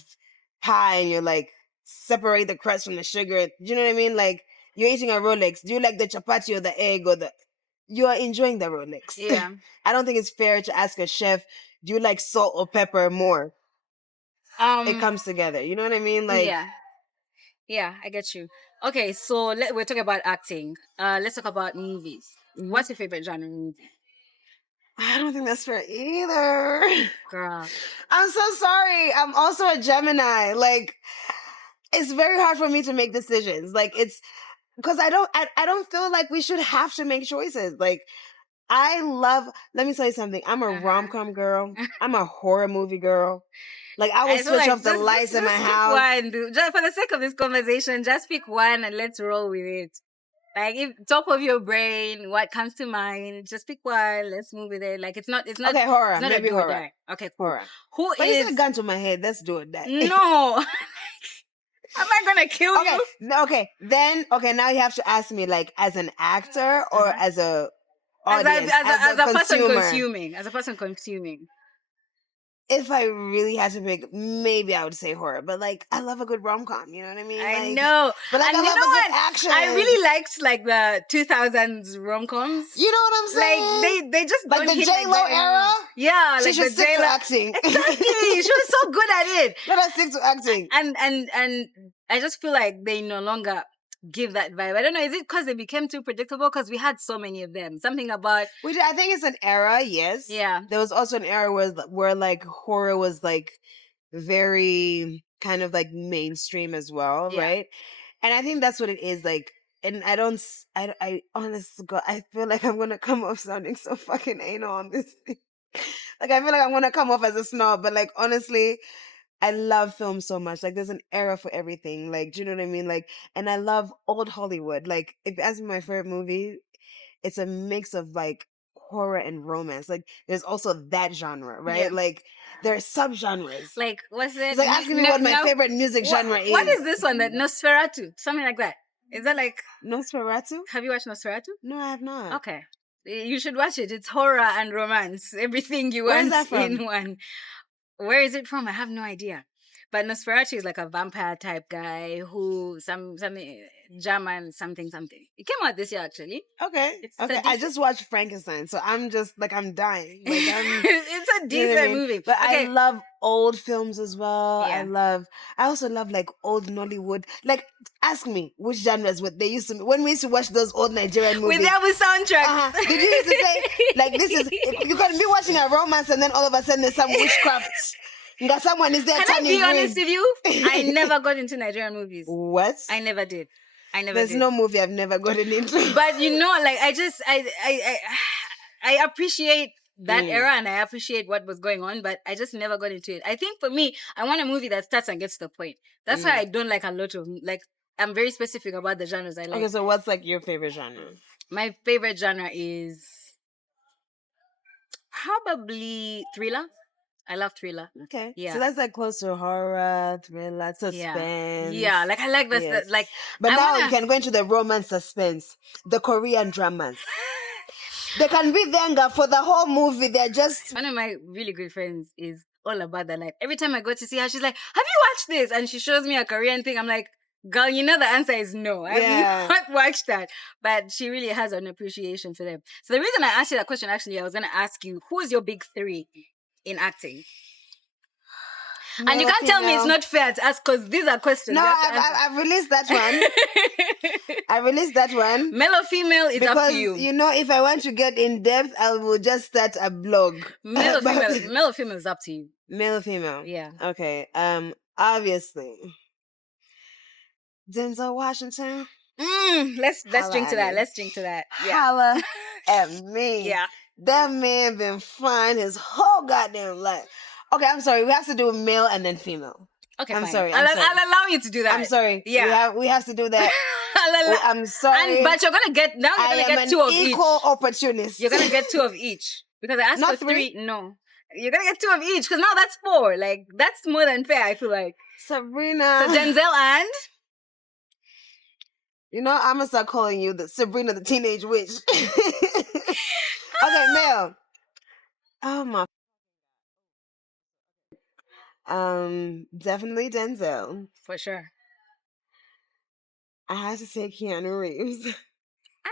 pie, and you're like, separate the crust from the sugar. Do you know what I mean? Like, you're eating a Rolex. Do you like the chapati or the egg, or the you are enjoying the Rolex? Yeah. I don't think it's fair to ask a chef, do you like salt or pepper more? It comes together. You know what I mean? Like, yeah, I get you. Okay, so we're talking about acting. Let's talk about movies. What's your favorite genre of movie? I don't think that's fair either. Girl, I'm so sorry. I'm also a Gemini. Like, it's very hard for me to make decisions. Like, it's because I don't feel like we should have to make choices. Like, let me tell you something. I'm a rom-com girl. I'm a horror movie girl. Like, I will I feel switch like off the lights in my pick house. one, dude. Just for the sake of this conversation, just pick one and let's roll with it. Like, if top of your brain, what comes to mind? Just pick one. Let's move with it. Like, it's not. Okay, horror. It's not Maybe a do or horror. die. Okay, cool. Horror. Who But is? you said gun to my head. Let's do it. That No. Am I gonna kill okay. you? Okay. Then now you have to ask me, like, as an actor or as a audience, as a person consumer. consuming. As a person consuming. If I really had to pick, maybe I would say horror. But like, I love a good rom-com. You know what I mean? I Like, know. But like, And I you love know a good what? action. I really liked like the 2000s rom-coms. You know what I'm saying? Like they just like don't the hit J-Lo like that era. anymore. Yeah, She like should the stick J-Lo to acting. Exactly. She was so good at it. Let her stick to acting. And I just feel like they no longer give that vibe. I don't know. Is it because they became too predictable? Because we had so many of them. Something about. I think it's an era. Yes. Yeah. There was also an era where like horror was like very kind of like mainstream as well, right? And I think that's what it is. Like, and I honest to God, I feel like I'm gonna come off sounding so fucking anal on this thing. Like, I feel like I'm gonna come off as a snob, but like, honestly, I love film so much. Like, there's an era for everything. Like, do you know what I mean? Like, and I love old Hollywood. Like, if you ask me my favorite movie, it's a mix of like horror and romance. Like, there's also that genre, right? Yeah. Like, there are subgenres. Like, what's it? It's like asking me what my favorite music genre is. What is this one? That Nosferatu, something like that. Is that like Nosferatu? Have you watched Nosferatu? No, I have not. Okay, you should watch it. It's horror and romance, everything you want in one. Where is it from? I have no idea. But Nosferatu is like a vampire type guy who something German something. It came out this year actually. Okay. Okay. I just watched Frankenstein, so I'm just like I'm dying. Like it's a decent movie. But okay. I love old films as well. Yeah. I also love like old Nollywood. Like ask me which genres would they used to when we used to watch those old Nigerian movies. With soundtracks. Did you used to say like this is you can be watching a romance and then all of a sudden there's some witchcraft. Someone is there. Can I be honest with you? I never got into Nigerian movies. What? I never did. There's no movie I've never gotten into. But you know, like I appreciate that era and I appreciate what was going on, but I just never got into it. I think for me, I want a movie that starts and gets to the point. That's why I don't like a lot of like. I'm very specific about the genres I like. Okay, so what's like your favorite genre? My favorite genre is probably thriller. I love thriller. Okay. Yeah. So that's like close to horror, thriller, suspense. Yeah. Like I like this. Yes. Like, but now you can go into the romance suspense, the Korean dramas. They can be there for the whole movie. They're just. One of my really good friends is all about that life. Every time I go to see her, she's like, "Have you watched this?" And she shows me a Korean thing. I'm like, "Girl, you know the answer is no. I have not watched that." But she really has an appreciation for them. So the reason I asked you that question, actually, I was going to ask you, who is your big three in acting? Male, and you can't tell me it's not fair to ask because these are questions. No, I've released that one. I released that one. Male or female is up to you. You know, if I want to get in depth, I will just start a blog. Male or female? Male or female is up to you. Male or female? Yeah. Okay. Obviously, Denzel Washington. Let's drink to that. Let's drink to that. Yeah. Holla at me. Yeah. That man been fine his whole goddamn life. Okay, I'm sorry. We have to do male and then female. Okay, I'm fine. sorry. I'll allow you to do that. I'm sorry. Yeah, we have to do that. I'm sorry. But you're gonna get now. You're gonna get two of each. Equal opportunist. You're gonna get two of each because I asked for three. No, you're gonna get two of each because now that's four. Like that's more than fair. I feel like Sabrina. So Denzel and. You know, I'm gonna start calling you the Sabrina the Teenage Witch. Okay, male. Oh my. Definitely Denzel. For sure. I have to say Keanu Reeves. I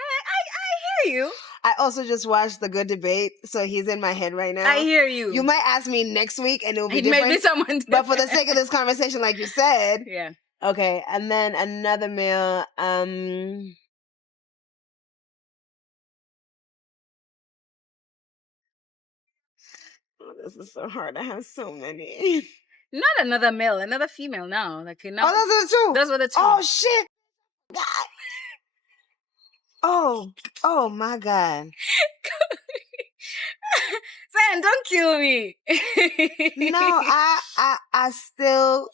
hear you. I also just watched The Good Debate, so he's in my head right now. I hear you. You might ask me next week and it'll be different. Maybe someone different. But for the sake of this conversation, like you said. Yeah. Okay, and then another male, this is so hard. I have so many. Not another male, another female now. Like now. Oh, those are the two. Those were the two. Oh shit! God. Oh my God. Zion, don't kill me. No, I still.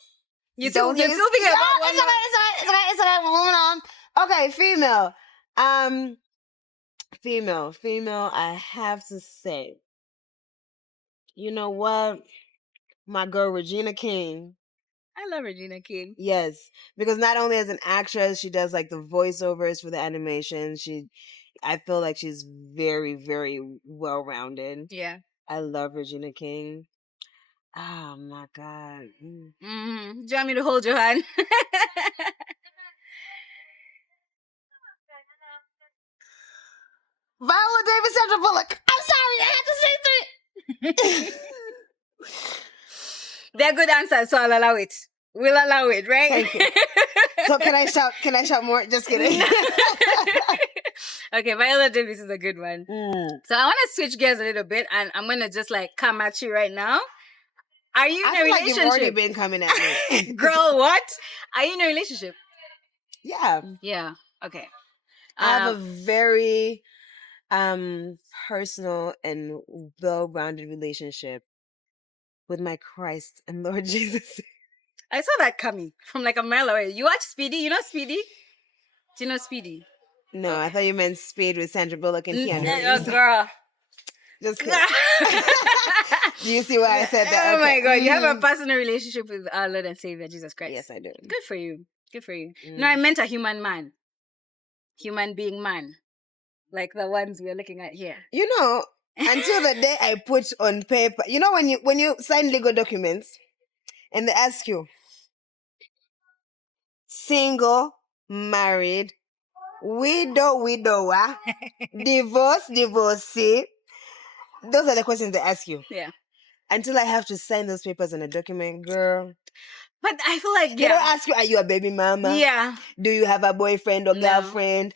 You're still thinking about one. It's okay. Moving on. Okay, female. Female. I have to say. You know what? My girl Regina King. I love Regina King. Yes, because not only as an actress, she does like the voiceovers for the animation. I feel like she's very, very well rounded. Yeah, I love Regina King. Oh my God. Do you want me to hold your hand? Viola Davis, Sandra Bullock. I'm sorry, I had to say three. They're good answers, so I'll allow it. We'll allow it, right? Thank you. So can I shout more? Just kidding. Okay, Viola Davis is a good one. So I want to switch gears a little bit, and I'm gonna just like come at you right now. Are you in a relationship? Like you've already been coming at me. Girl, what? Are you in a relationship? Yeah. Yeah. Okay. I have a very personal and well-rounded relationship with my Christ and Lord Jesus. I saw that coming from like a mile away. You watch Speedy? You know Speedy? Do you know Speedy? No, I thought you meant Speed with Sandra Bullock and Keanu Oh, Reeves. girl. Just kidding. Do you see why I said that? Oh my God. You have a personal relationship with our Lord and Savior, Jesus Christ. Yes, I do. Good for you. Good for you. No, I meant a human man. Human being man. Like the ones we're looking at here. You know, until the day I put on paper, you know, when you sign legal documents and they ask you single, married, widower, divorcee. Those are the questions they ask you. Yeah. Until I have to sign those papers on a document, girl. But I feel like, They don't ask you, are you a baby mama? Yeah. Do you have a boyfriend or girlfriend?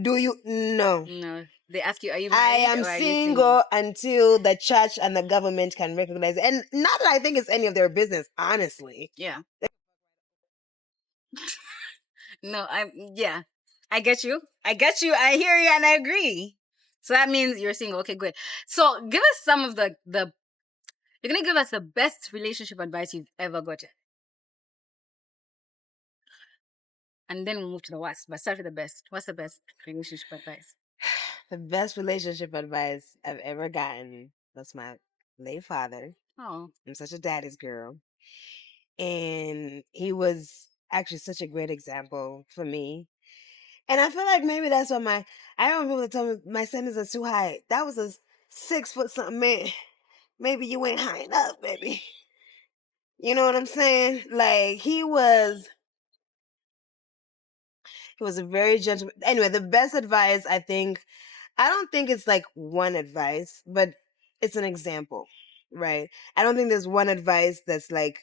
Do you? No. No. They ask you, are you I married am or are you single until the church and the government can recognize it. And not that I think it's any of their business, honestly. Yeah. No, yeah. I get you. I hear you and I agree. So that means you're single. Okay, good. So give us some of the you're gonna give us the best relationship advice you've ever gotten. And then we'll move to the worst. But start with the best. What's the best relationship advice? The best relationship advice I've ever gotten was my late father. Oh. I'm such a daddy's girl. And he was actually such a great example for me. And I feel like maybe that's why I don't want people to tell me my standards are too high. That was a 6 foot something man. Maybe you ain't high enough, baby. You know what I'm saying? Like he was a very gentle. Anyway, the best advice I don't think it's like one advice, but it's an example, right? I don't think there's one advice that's like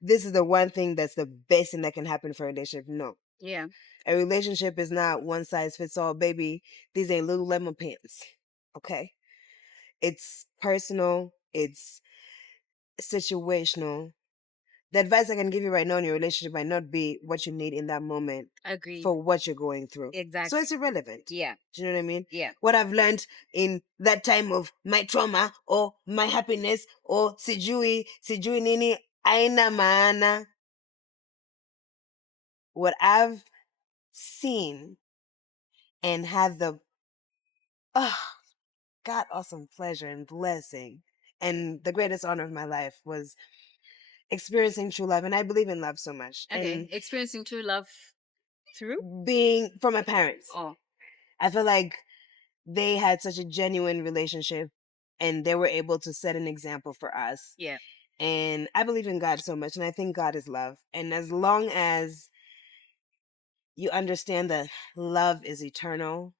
this is the one thing that's the best thing that can happen for a relationship. No. Yeah. A relationship is not one size fits all, baby. These ain't Lululemon pants. Okay? It's personal, it's situational. The advice I can give you right now in your relationship might not be what you need in that moment. Agreed. For what you're going through. Exactly. So it's irrelevant. Yeah. Do you know what I mean? Yeah. What I've learned in that time of my trauma or my happiness or sijui nini aina maana. What I've seen and had the God awesome pleasure and blessing and the greatest honor of my life was experiencing true love. And I believe in love so much. Okay. And experiencing true love through being from my parents. Oh. I feel like they had such a genuine relationship and they were able to set an example for us. Yeah. And I believe in God so much and I think God is love. And as long as you understand that love is eternal,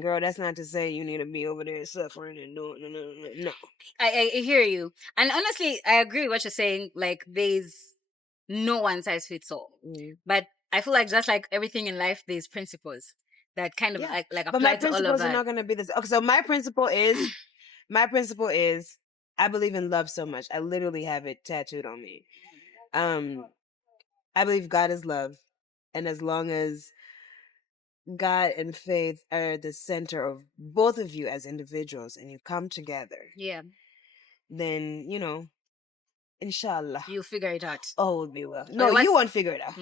girl, that's not to say you need to be over there suffering and doing no. I hear you. And honestly, I agree with what you're saying. Like there's no one size fits all. But I feel like just like everything in life, there's principles that kind of like apply but my to all of principles that. are not going to be this. Okay, so my principle is I believe in love so much. I literally have it tattooed on me. I believe God is love, and as long as God and faith are the center of both of you as individuals, and you come together, then inshallah, you'll figure it out. All will be well. No, you won't figure it out.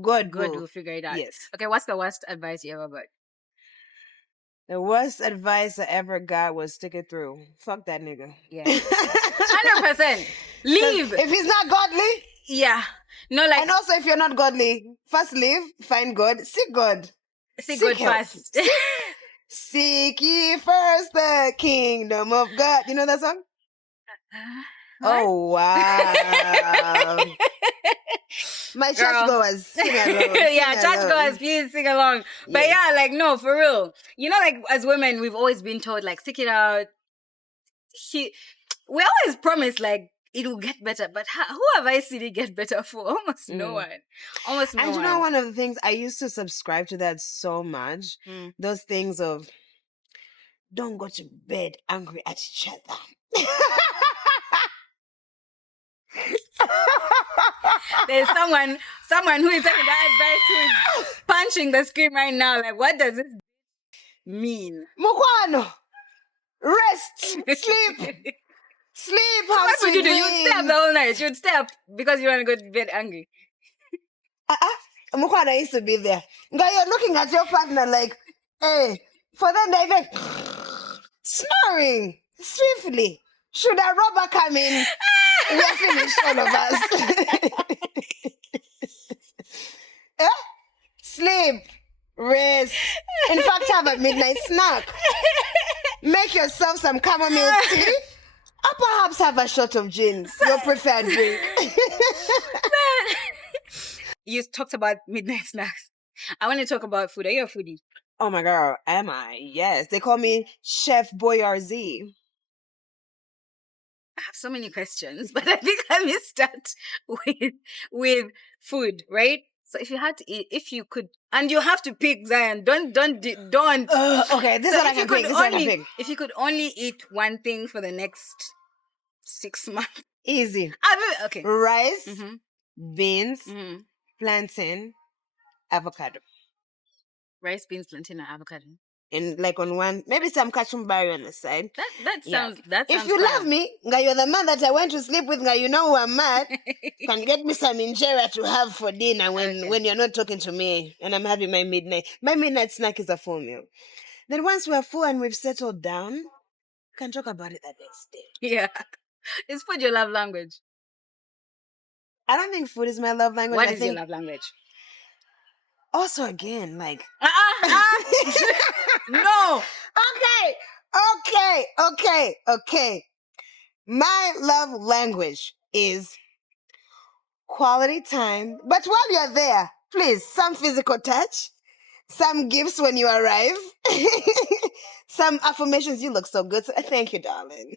God will figure it out. Yes. Okay, what's the worst advice you ever got? The worst advice I ever got was stick it through. Fuck that nigga. Yeah. 100%. Leave. If he's not godly. Yeah. No, like. And also, if you're not godly, first leave, find God, seek God. Seek God first. Seek ye first the kingdom of God. You know that song? Oh, wow. My churchgoers, sing along. Churchgoers, please sing along. But like, no, for real. You know, like, as women, we've always been told, like, stick it out. We always promise, like, it will get better. But who have I seen it get better for? Almost no one. Almost no one. And you know, one of the things, I used to subscribe to that so much. Those things of, don't go to bed angry at each other. There's someone who is taking that advice who is punching the screen right now. Like, what does this mean? Mukwano, rest, sleep, sleep. So have what would you sweet do? You would stay up dreams. the whole night. You would stay up because you want to go to bed angry. Mukwano used to be there. Guy, you're looking at your partner like, hey, for them they even snoring swiftly. Should a robber come in, we're finished, all of us. Sleep, rest. In fact, have a midnight snack. Make yourself some chamomile tea. Or perhaps have a shot of gin, your preferred drink. You talked about midnight snacks. I want to talk about food. Are you a foodie? Oh my girl, am I? Yes. They call me Chef Boyardee. I have so many questions, but I think let me start with food, right? So if you had to eat, if you could, and you have to pick, Zion. Don't. Okay, this is what I can pick. This is what I can pick. If you could only eat one thing for the next 6 months, Easy. Okay. Rice, Mm-hmm. beans, Mm-hmm. plantain, avocado. Rice, beans, plantain, and avocado. And like on one, maybe some kachumbari on the side. That sounds. If you love me, nga you're the man that I went to sleep with, nga you know who I'm mad. Can get me some injera to have for dinner when you're not talking to me and I'm having my midnight. My midnight snack is a full meal. Then once we're full and we've settled down, we can talk about it the next day. Yeah. Is food your love language? I don't think food is my love language. What is your love language? Also, again, like no. Okay. My love language is quality time. But while you're there, please, some physical touch, some gifts when you arrive, some affirmations. You look so good. So, thank you, darling.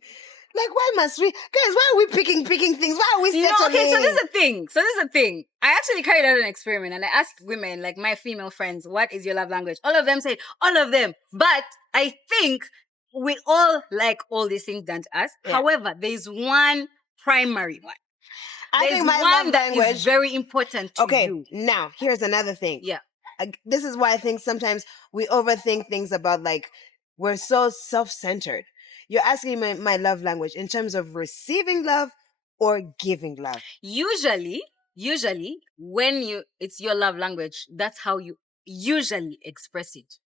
Like, why must we, guys? Why are we picking things? Why are we settling? No, okay, so this is the thing. I actually carried out an experiment and I asked women, like my female friends, what is your love language? All of them say, all of them. But I think we all like all these things done to us. Yeah. However, there's one primary one. I think my love language is very important to you. Now, here's another thing. Yeah. This is why I think sometimes we overthink things about, like, we're so self-centered. You're asking my love language in terms of receiving love or giving love. Usually, when it's your love language, that's how you usually express it.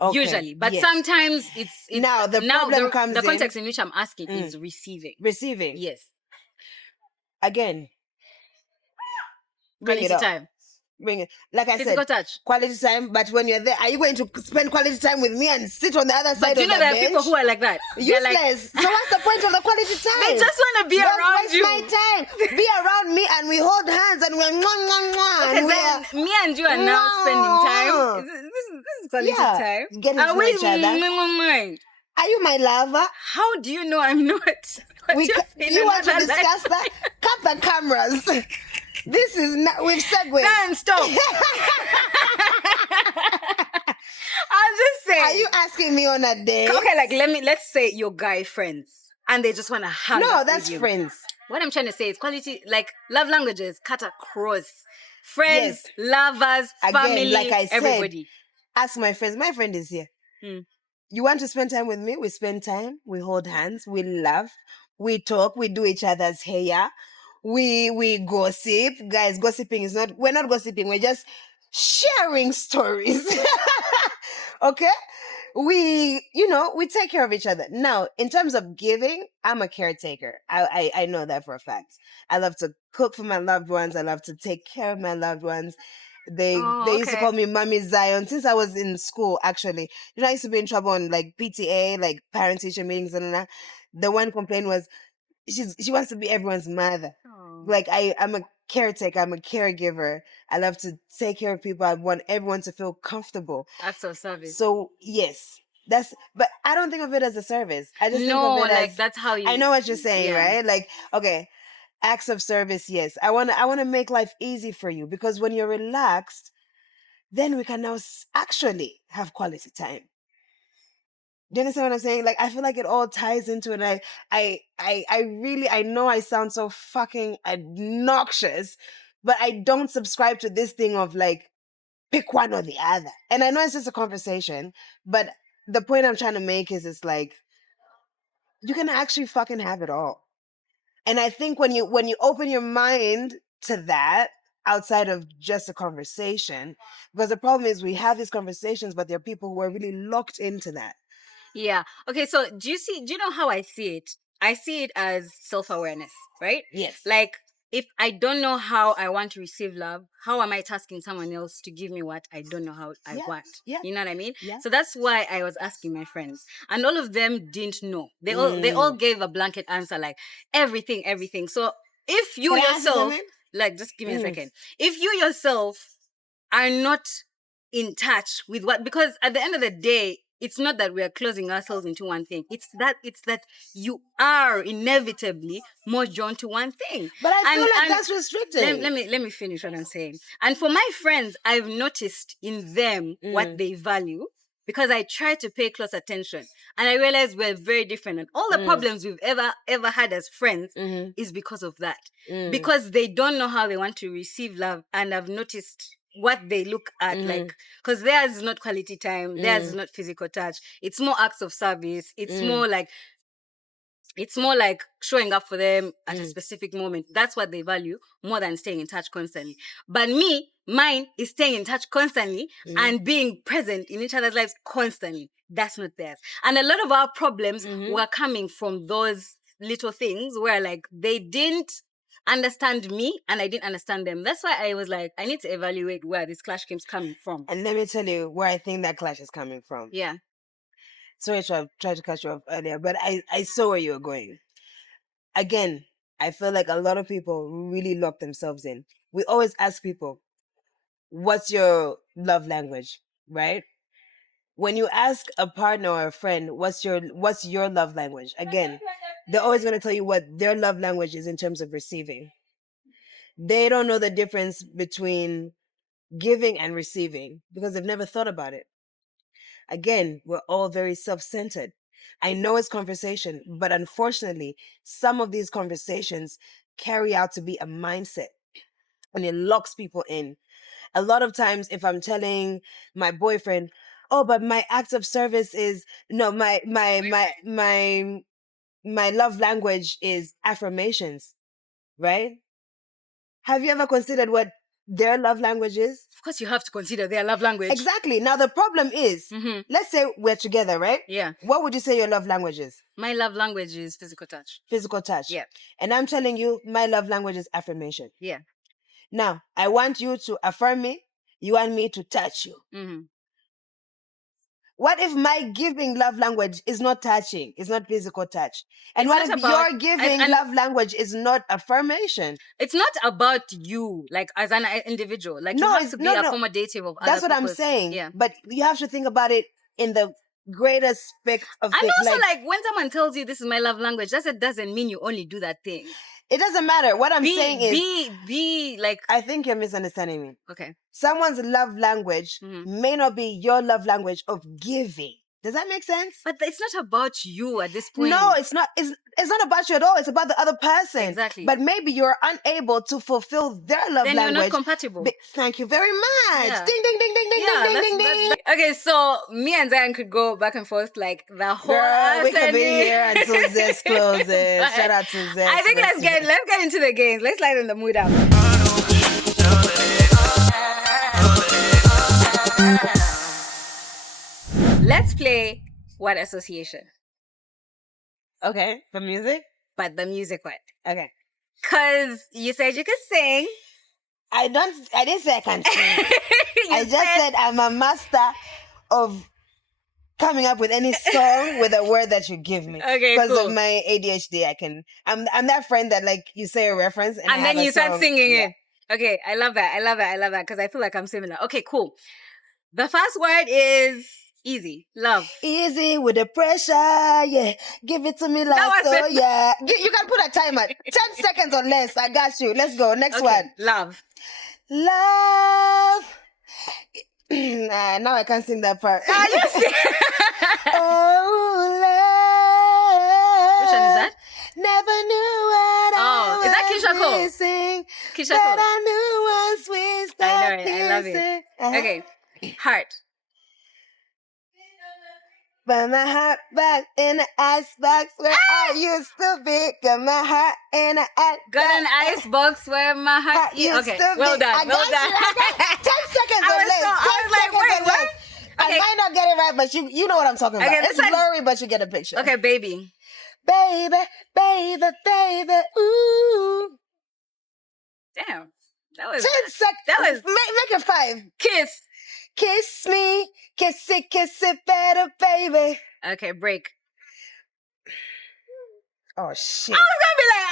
Okay. Usually. But sometimes it's now the problem comes in. The context in which I'm asking is receiving. Receiving. Yes. Again. Bring it up. Time. Bring it. Like I said, touch. Quality time. But when you're there, are you going to spend quality time with me and sit on the other side of the bench? But you know there are people who are like that. Useless. Like, so what's the point of the quality time? They just want to be around you. Don't waste my time. Be around me and we hold hands and we're mwah, mwah, mwah. Okay, then me and you are now spending time. This is quality time. Getting to know each other. Are you my lover? How do you know I'm not? You want to discuss that? Cut the cameras. This is not, we've segued. Dan, stop. I'll just say. Are you asking me on a date? Okay, like let's say your guy friends and they just want to hang out. No, that's with you. Friends. What I'm trying to say is quality, like love languages cut across friends, yes. Lovers, family, again, like I said, everybody. Ask my friends. My friend is here. You want to spend time with me? We spend time. We hold hands. We laugh. We talk. We do each other's hair. We gossip. Guys, gossiping is not, we're not gossiping. We're just sharing stories. Okay? We take care of each other. Now, in terms of giving, I'm a caretaker. I know that for a fact. I love to cook for my loved ones. I love to take care of my loved ones. They used to call me Mommy Zion since I was in school, actually. I used to be in trouble on like PTA, like parent-teacher meetings and that. The one complaint was she wants to be everyone's mother. Aww. Like I'm a caretaker, I'm a caregiver. I love to take care of people. I want everyone to feel comfortable. That's so service. So yes. But I don't think of it as a service. I just think of it as, that's how you, I know what you're saying, right? Like, okay, acts of service, yes. I wanna make life easy for you because when you're relaxed, then we can now actually have quality time. Do you understand what I'm saying? Like, I feel like it all ties into it. I know I sound so fucking obnoxious, But I don't subscribe to this thing of like, pick one or the other. And I know it's just a conversation, but the point I'm trying to make is it's like, you can actually fucking have it all. And I think when you open your mind to that outside of just a conversation, because the problem is we have these conversations, but there are people who are really locked into that. Yeah. Okay, so do you know how I see it? I see it as self-awareness, right? Yes. Like, if I don't know how I want to receive love, how am I tasking someone else to give me what I don't know how I want? Yeah. You know what I mean? Yeah. So that's why I was asking my friends, and all of them didn't know. They all gave a blanket answer, like everything. So if you yourself, like, just give me a second. If you yourself are not in touch with what, because at the end of the day, it's not that we are closing ourselves into one thing. It's that you are inevitably more drawn to one thing. But I feel like that's restricting. Let me finish what I'm saying. And for my friends, I've noticed in them what they value, because I try to pay close attention, and I realize we're very different. And all the problems we've ever had as friends is because of that. Because they don't know how they want to receive love, and I've noticed what they look at, like, because theirs is not quality time, theirs is not physical touch, it's more acts of service, it's more like showing up for them at a specific moment. That's what they value more than staying in touch constantly. But mine is staying in touch constantly and being present in each other's lives constantly. That's not theirs. And a lot of our problems were coming from those little things where, like, they didn't understand me and I didn't understand them. That's why I was like, I need to evaluate where this clash keeps coming from. And let me tell you where I think that clash is coming from. Yeah. Sorry, I tried to cut you off earlier, but I saw where you were going. Again, I feel like a lot of people really lock themselves in. We always ask people, what's your love language, right? When you ask a partner or a friend, what's your love language? Again, they're always going to tell you what their love language is in terms of receiving. They don't know the difference between giving and receiving because they've never thought about it. Again, we're all very self-centered. I know it's conversation, but unfortunately, some of these conversations carry out to be a mindset, and it locks people in. A lot of times, if I'm telling my boyfriend, "Oh, but my act of service is no, my love language is affirmations," right? Have you ever considered what their love language is? Of course, you have to consider their love language. Exactly. Now, the problem is, let's say we're together, right? Yeah. What would you say your love language is? My love language is physical touch. Physical touch. Yeah. And I'm telling you, my love language is affirmation. Yeah. Now, I want you to affirm me. You want me to touch you. What if my giving love language is not touching, it's not physical touch? And what if your giving love language is not affirmation? It's not about you, like, as an individual. Like, you have to be accommodative of other That's what I'm saying. Yeah. But you have to think about it in the greater spectrum of things. And also, like, when someone tells you this is my love language, that doesn't mean you only do that thing. It doesn't matter. What I'm saying is... Be like... I think you're misunderstanding me. Okay. Someone's love language may not be your love language of giving. Does that make sense? But it's not about you at this point. No, it's not. It's not about you at all. It's about the other person. Exactly. But maybe you're unable to fulfill their love language. Then you're not compatible. Thank you very much. Yeah. Ding, ding, ding, ding, ding, ding, ding, ding. Okay, so me and Zion could go back and forth like the whole Girl, we could be here until Zest closes. Shout out to Zest. I think let's get into the games. Let's lighten the mood up. Let's play word association. Okay, for music? But the music one. Okay. Because you said you could sing. I didn't say I can sing. I just said I'm a master of coming up with any song with a word that you give me. Okay, because of my ADHD, I'm that friend that, like, you say a reference and then you start singing it. Okay, I love that because I feel like I'm similar. Okay, cool. The first word is easy. Love. Easy with the pressure, yeah. Give it to me like so, yeah. You can put a timer. 10 seconds or less. I got you. Let's go. Next one. Love. Love. Now I can't sing that part. Oh, love. Which one is that? Never knew what I was is that missing. Keisha that Cole. I knew once we stopped I know it. I love it. Okay. Heart. But my heart back in the icebox where I used to be. Got my heart in the Got an ice box where my heart used okay. to Well be. done. Well done. 10 seconds or less. I was like, wait, what? I might not get it right, but you know what I'm talking about. Okay, It's blurry, but you get a picture. Okay, baby. Baby, baby, baby, ooh. Damn. That was 10 seconds. That was make it 5. Kiss. Kiss me, kiss it better, baby. Okay, break. Oh shit. I was gonna be like,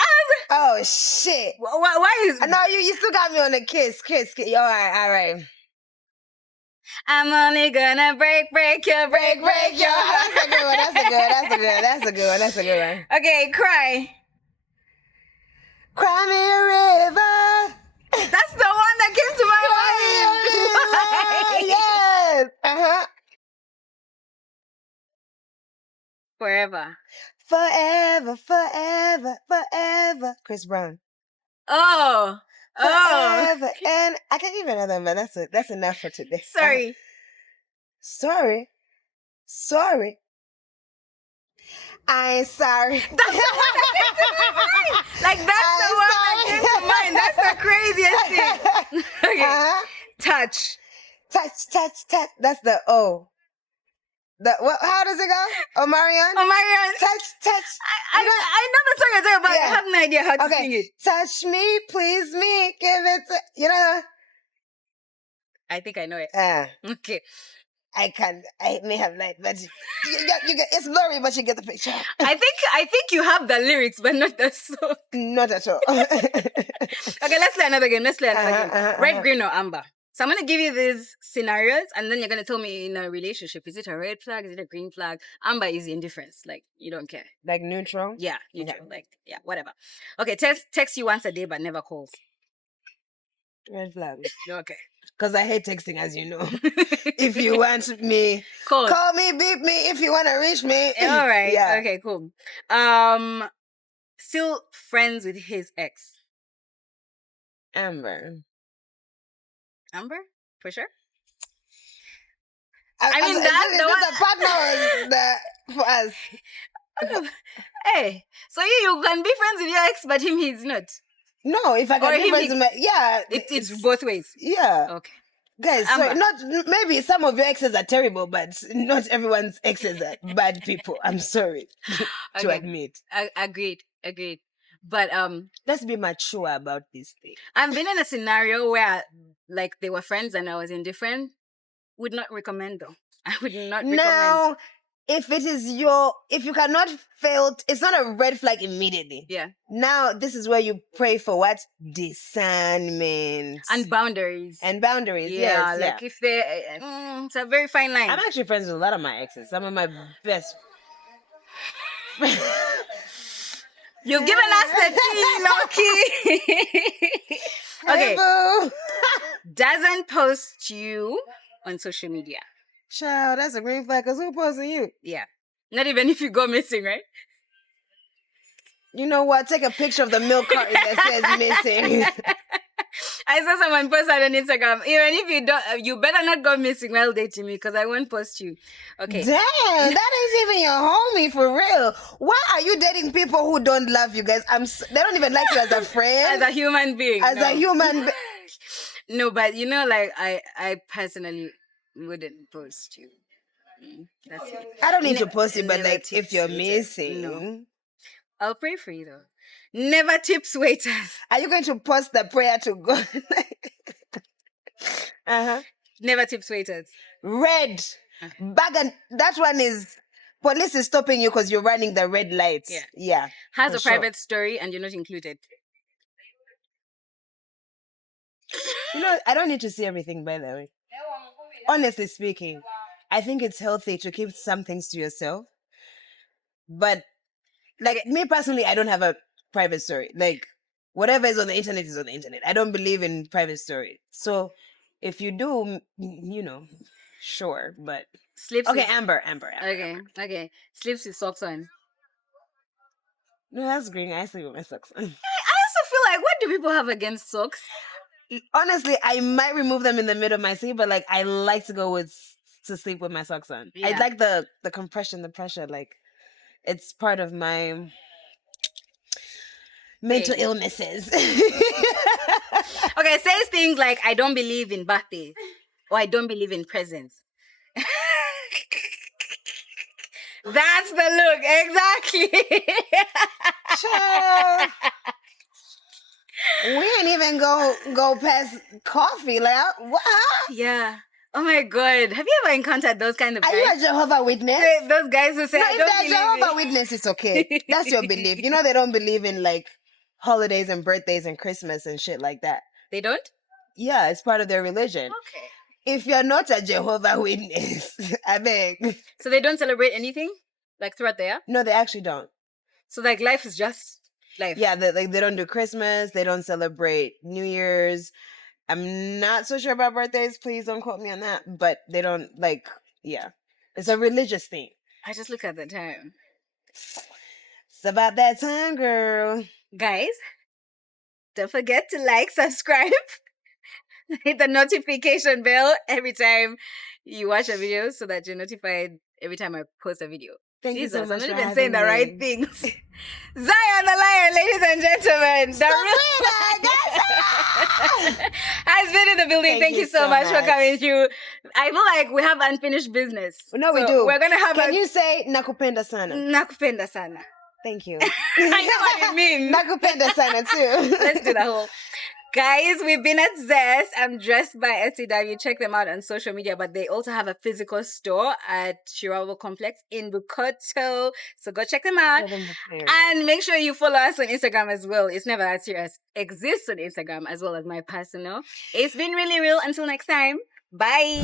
oh shit. Why is no, you still got me on the kiss. All right. I'm only gonna break your heart. That's a good one. That's a good one. Okay, cry. Cry me a river. That's the one that came to my mind. Yes. Uh-huh. Forever. Forever. Chris Brown. Oh. Forever. And I can't give another, but that's enough for today. Sorry. Sorry. I ain't sorry. That's the one that came to my mind. Like, that's the one that came to mind. That's the craziest thing. Okay. Touch. That's the O. How does it go? Omarion? Touch. I know the song you're talking about. I have no idea how to sing it. Touch me, please me, give it to, you know. I think I know it. Okay. I may have lied, but you get, it's blurry, but you get the picture. I think you have the lyrics, but not the song. Not at all. Okay, let's play another game. Red, green, or amber. So I'm going to give you these scenarios, and then you're going to tell me in a relationship, is it a red flag? Is it a green flag? Amber is indifference. Like, you don't care. Like neutral? Yeah, neutral. Okay. Like, yeah, whatever. Okay, text you once a day, but never calls. Red flag. Okay. Because I hate texting, as you know. If you want me, call me, beep me if you want to reach me. All right. Yeah. Okay, cool. Still friends with his ex. Amber, for sure. I mean, that's the partner for us. Hey, so you can be friends with your ex, but he's not. No, if I can be friends with it's both ways. Yeah. Okay. Guys, so maybe some of your exes are terrible, but not everyone's exes are bad people. I'm sorry to admit. Agreed. But let's be mature about this thing. I've been in a scenario where like they were friends and I was indifferent. Would not recommend though. I would not recommend. Now, if you cannot fail, it's not a red flag immediately. Yeah. Now, this is where you pray for what? Discernment. And boundaries. Yeah, yes. Like if they, it's a very fine line. I'm actually friends with a lot of my exes. Some of my best. You've given us the tea, Loki. Okay. Hey, doesn't post you on social media. Child, that's a green flag, because who posting you? Yeah. Not even if you go missing, right? You know what? Take a picture of the milk carton that says missing. I saw someone post that on Instagram. Even if you don't, you better not go missing while dating me, because I won't post you. Okay. Damn, that is even your homie for real. Why are you dating people who don't love you, guys? They don't even like you as a friend. As a human being. No, but like I personally wouldn't post you. That's it. I don't need to post you, but like if you're missing. No. I'll pray for you though. Never tips waiters. Are you going to post the prayer to God? Never tips waiters. Red. Bag and that one is police is stopping you because you're running the red lights. Yeah. Has a private story and you're not included. I don't need to see everything, by the way. Honestly speaking, I think it's healthy to keep some things to yourself. But like me personally, I don't have a private story. Like whatever is on the internet is on the internet. I don't believe in private story. So if you do, sure. But sleeps. Okay, Amber. Okay. Sleeps with socks on. No, that's green. I sleep with my socks on. I also feel like, what do people have against socks? Honestly, I might remove them in the middle of my sleep, but like I like to go to sleep with my socks on. Yeah. I like the compression, the pressure. Like it's part of my mental illnesses. Okay, it says things like, I don't believe in birthdays, or I don't believe in presents. That's the look, exactly. Child, we ain't even go past coffee. Like what? Yeah. Oh my God. Have you ever encountered those kind of guys? Are you a Jehovah Witness? Those guys who say, No, I if don't they're believe Jehovah in... Witness, it's okay. That's your belief. You know they don't believe in like holidays and birthdays and Christmas and shit like that. They don't? Yeah, it's part of their religion. Okay. If you're not a Jehovah Witness, I beg. So they don't celebrate anything? Like throughout the year? No, they actually don't. So like life is just life. Yeah, they don't do Christmas. They don't celebrate New Year's. I'm not so sure about birthdays. Please don't quote me on that. But they don't yeah. It's a religious thing. I just look at the time. It's about that time, girl. Guys, don't forget to like, subscribe, hit the notification bell every time you watch a video so that you're notified every time I post a video. Thank you so much. I'm not even saying the right things. Zion the Lion, ladies and gentlemen. Sabrina, has been in the building. Thank you so much for coming through. I feel like we have unfinished business. No, we do. We're gonna have. Can you say nakupenda sana? Nakupenda sana. Thank you. I know what it means. Nakupenda sana too. Let's do the whole. Guys, we've been at Zest. I'm dressed by SCW. Check them out on social media, but they also have a physical store at Shirawo Complex in Bukoto. So go check them out. And make sure you follow us on Instagram as well. It's Never That Serious exists on Instagram as well as my personal. It's been really real. Until next time. Bye.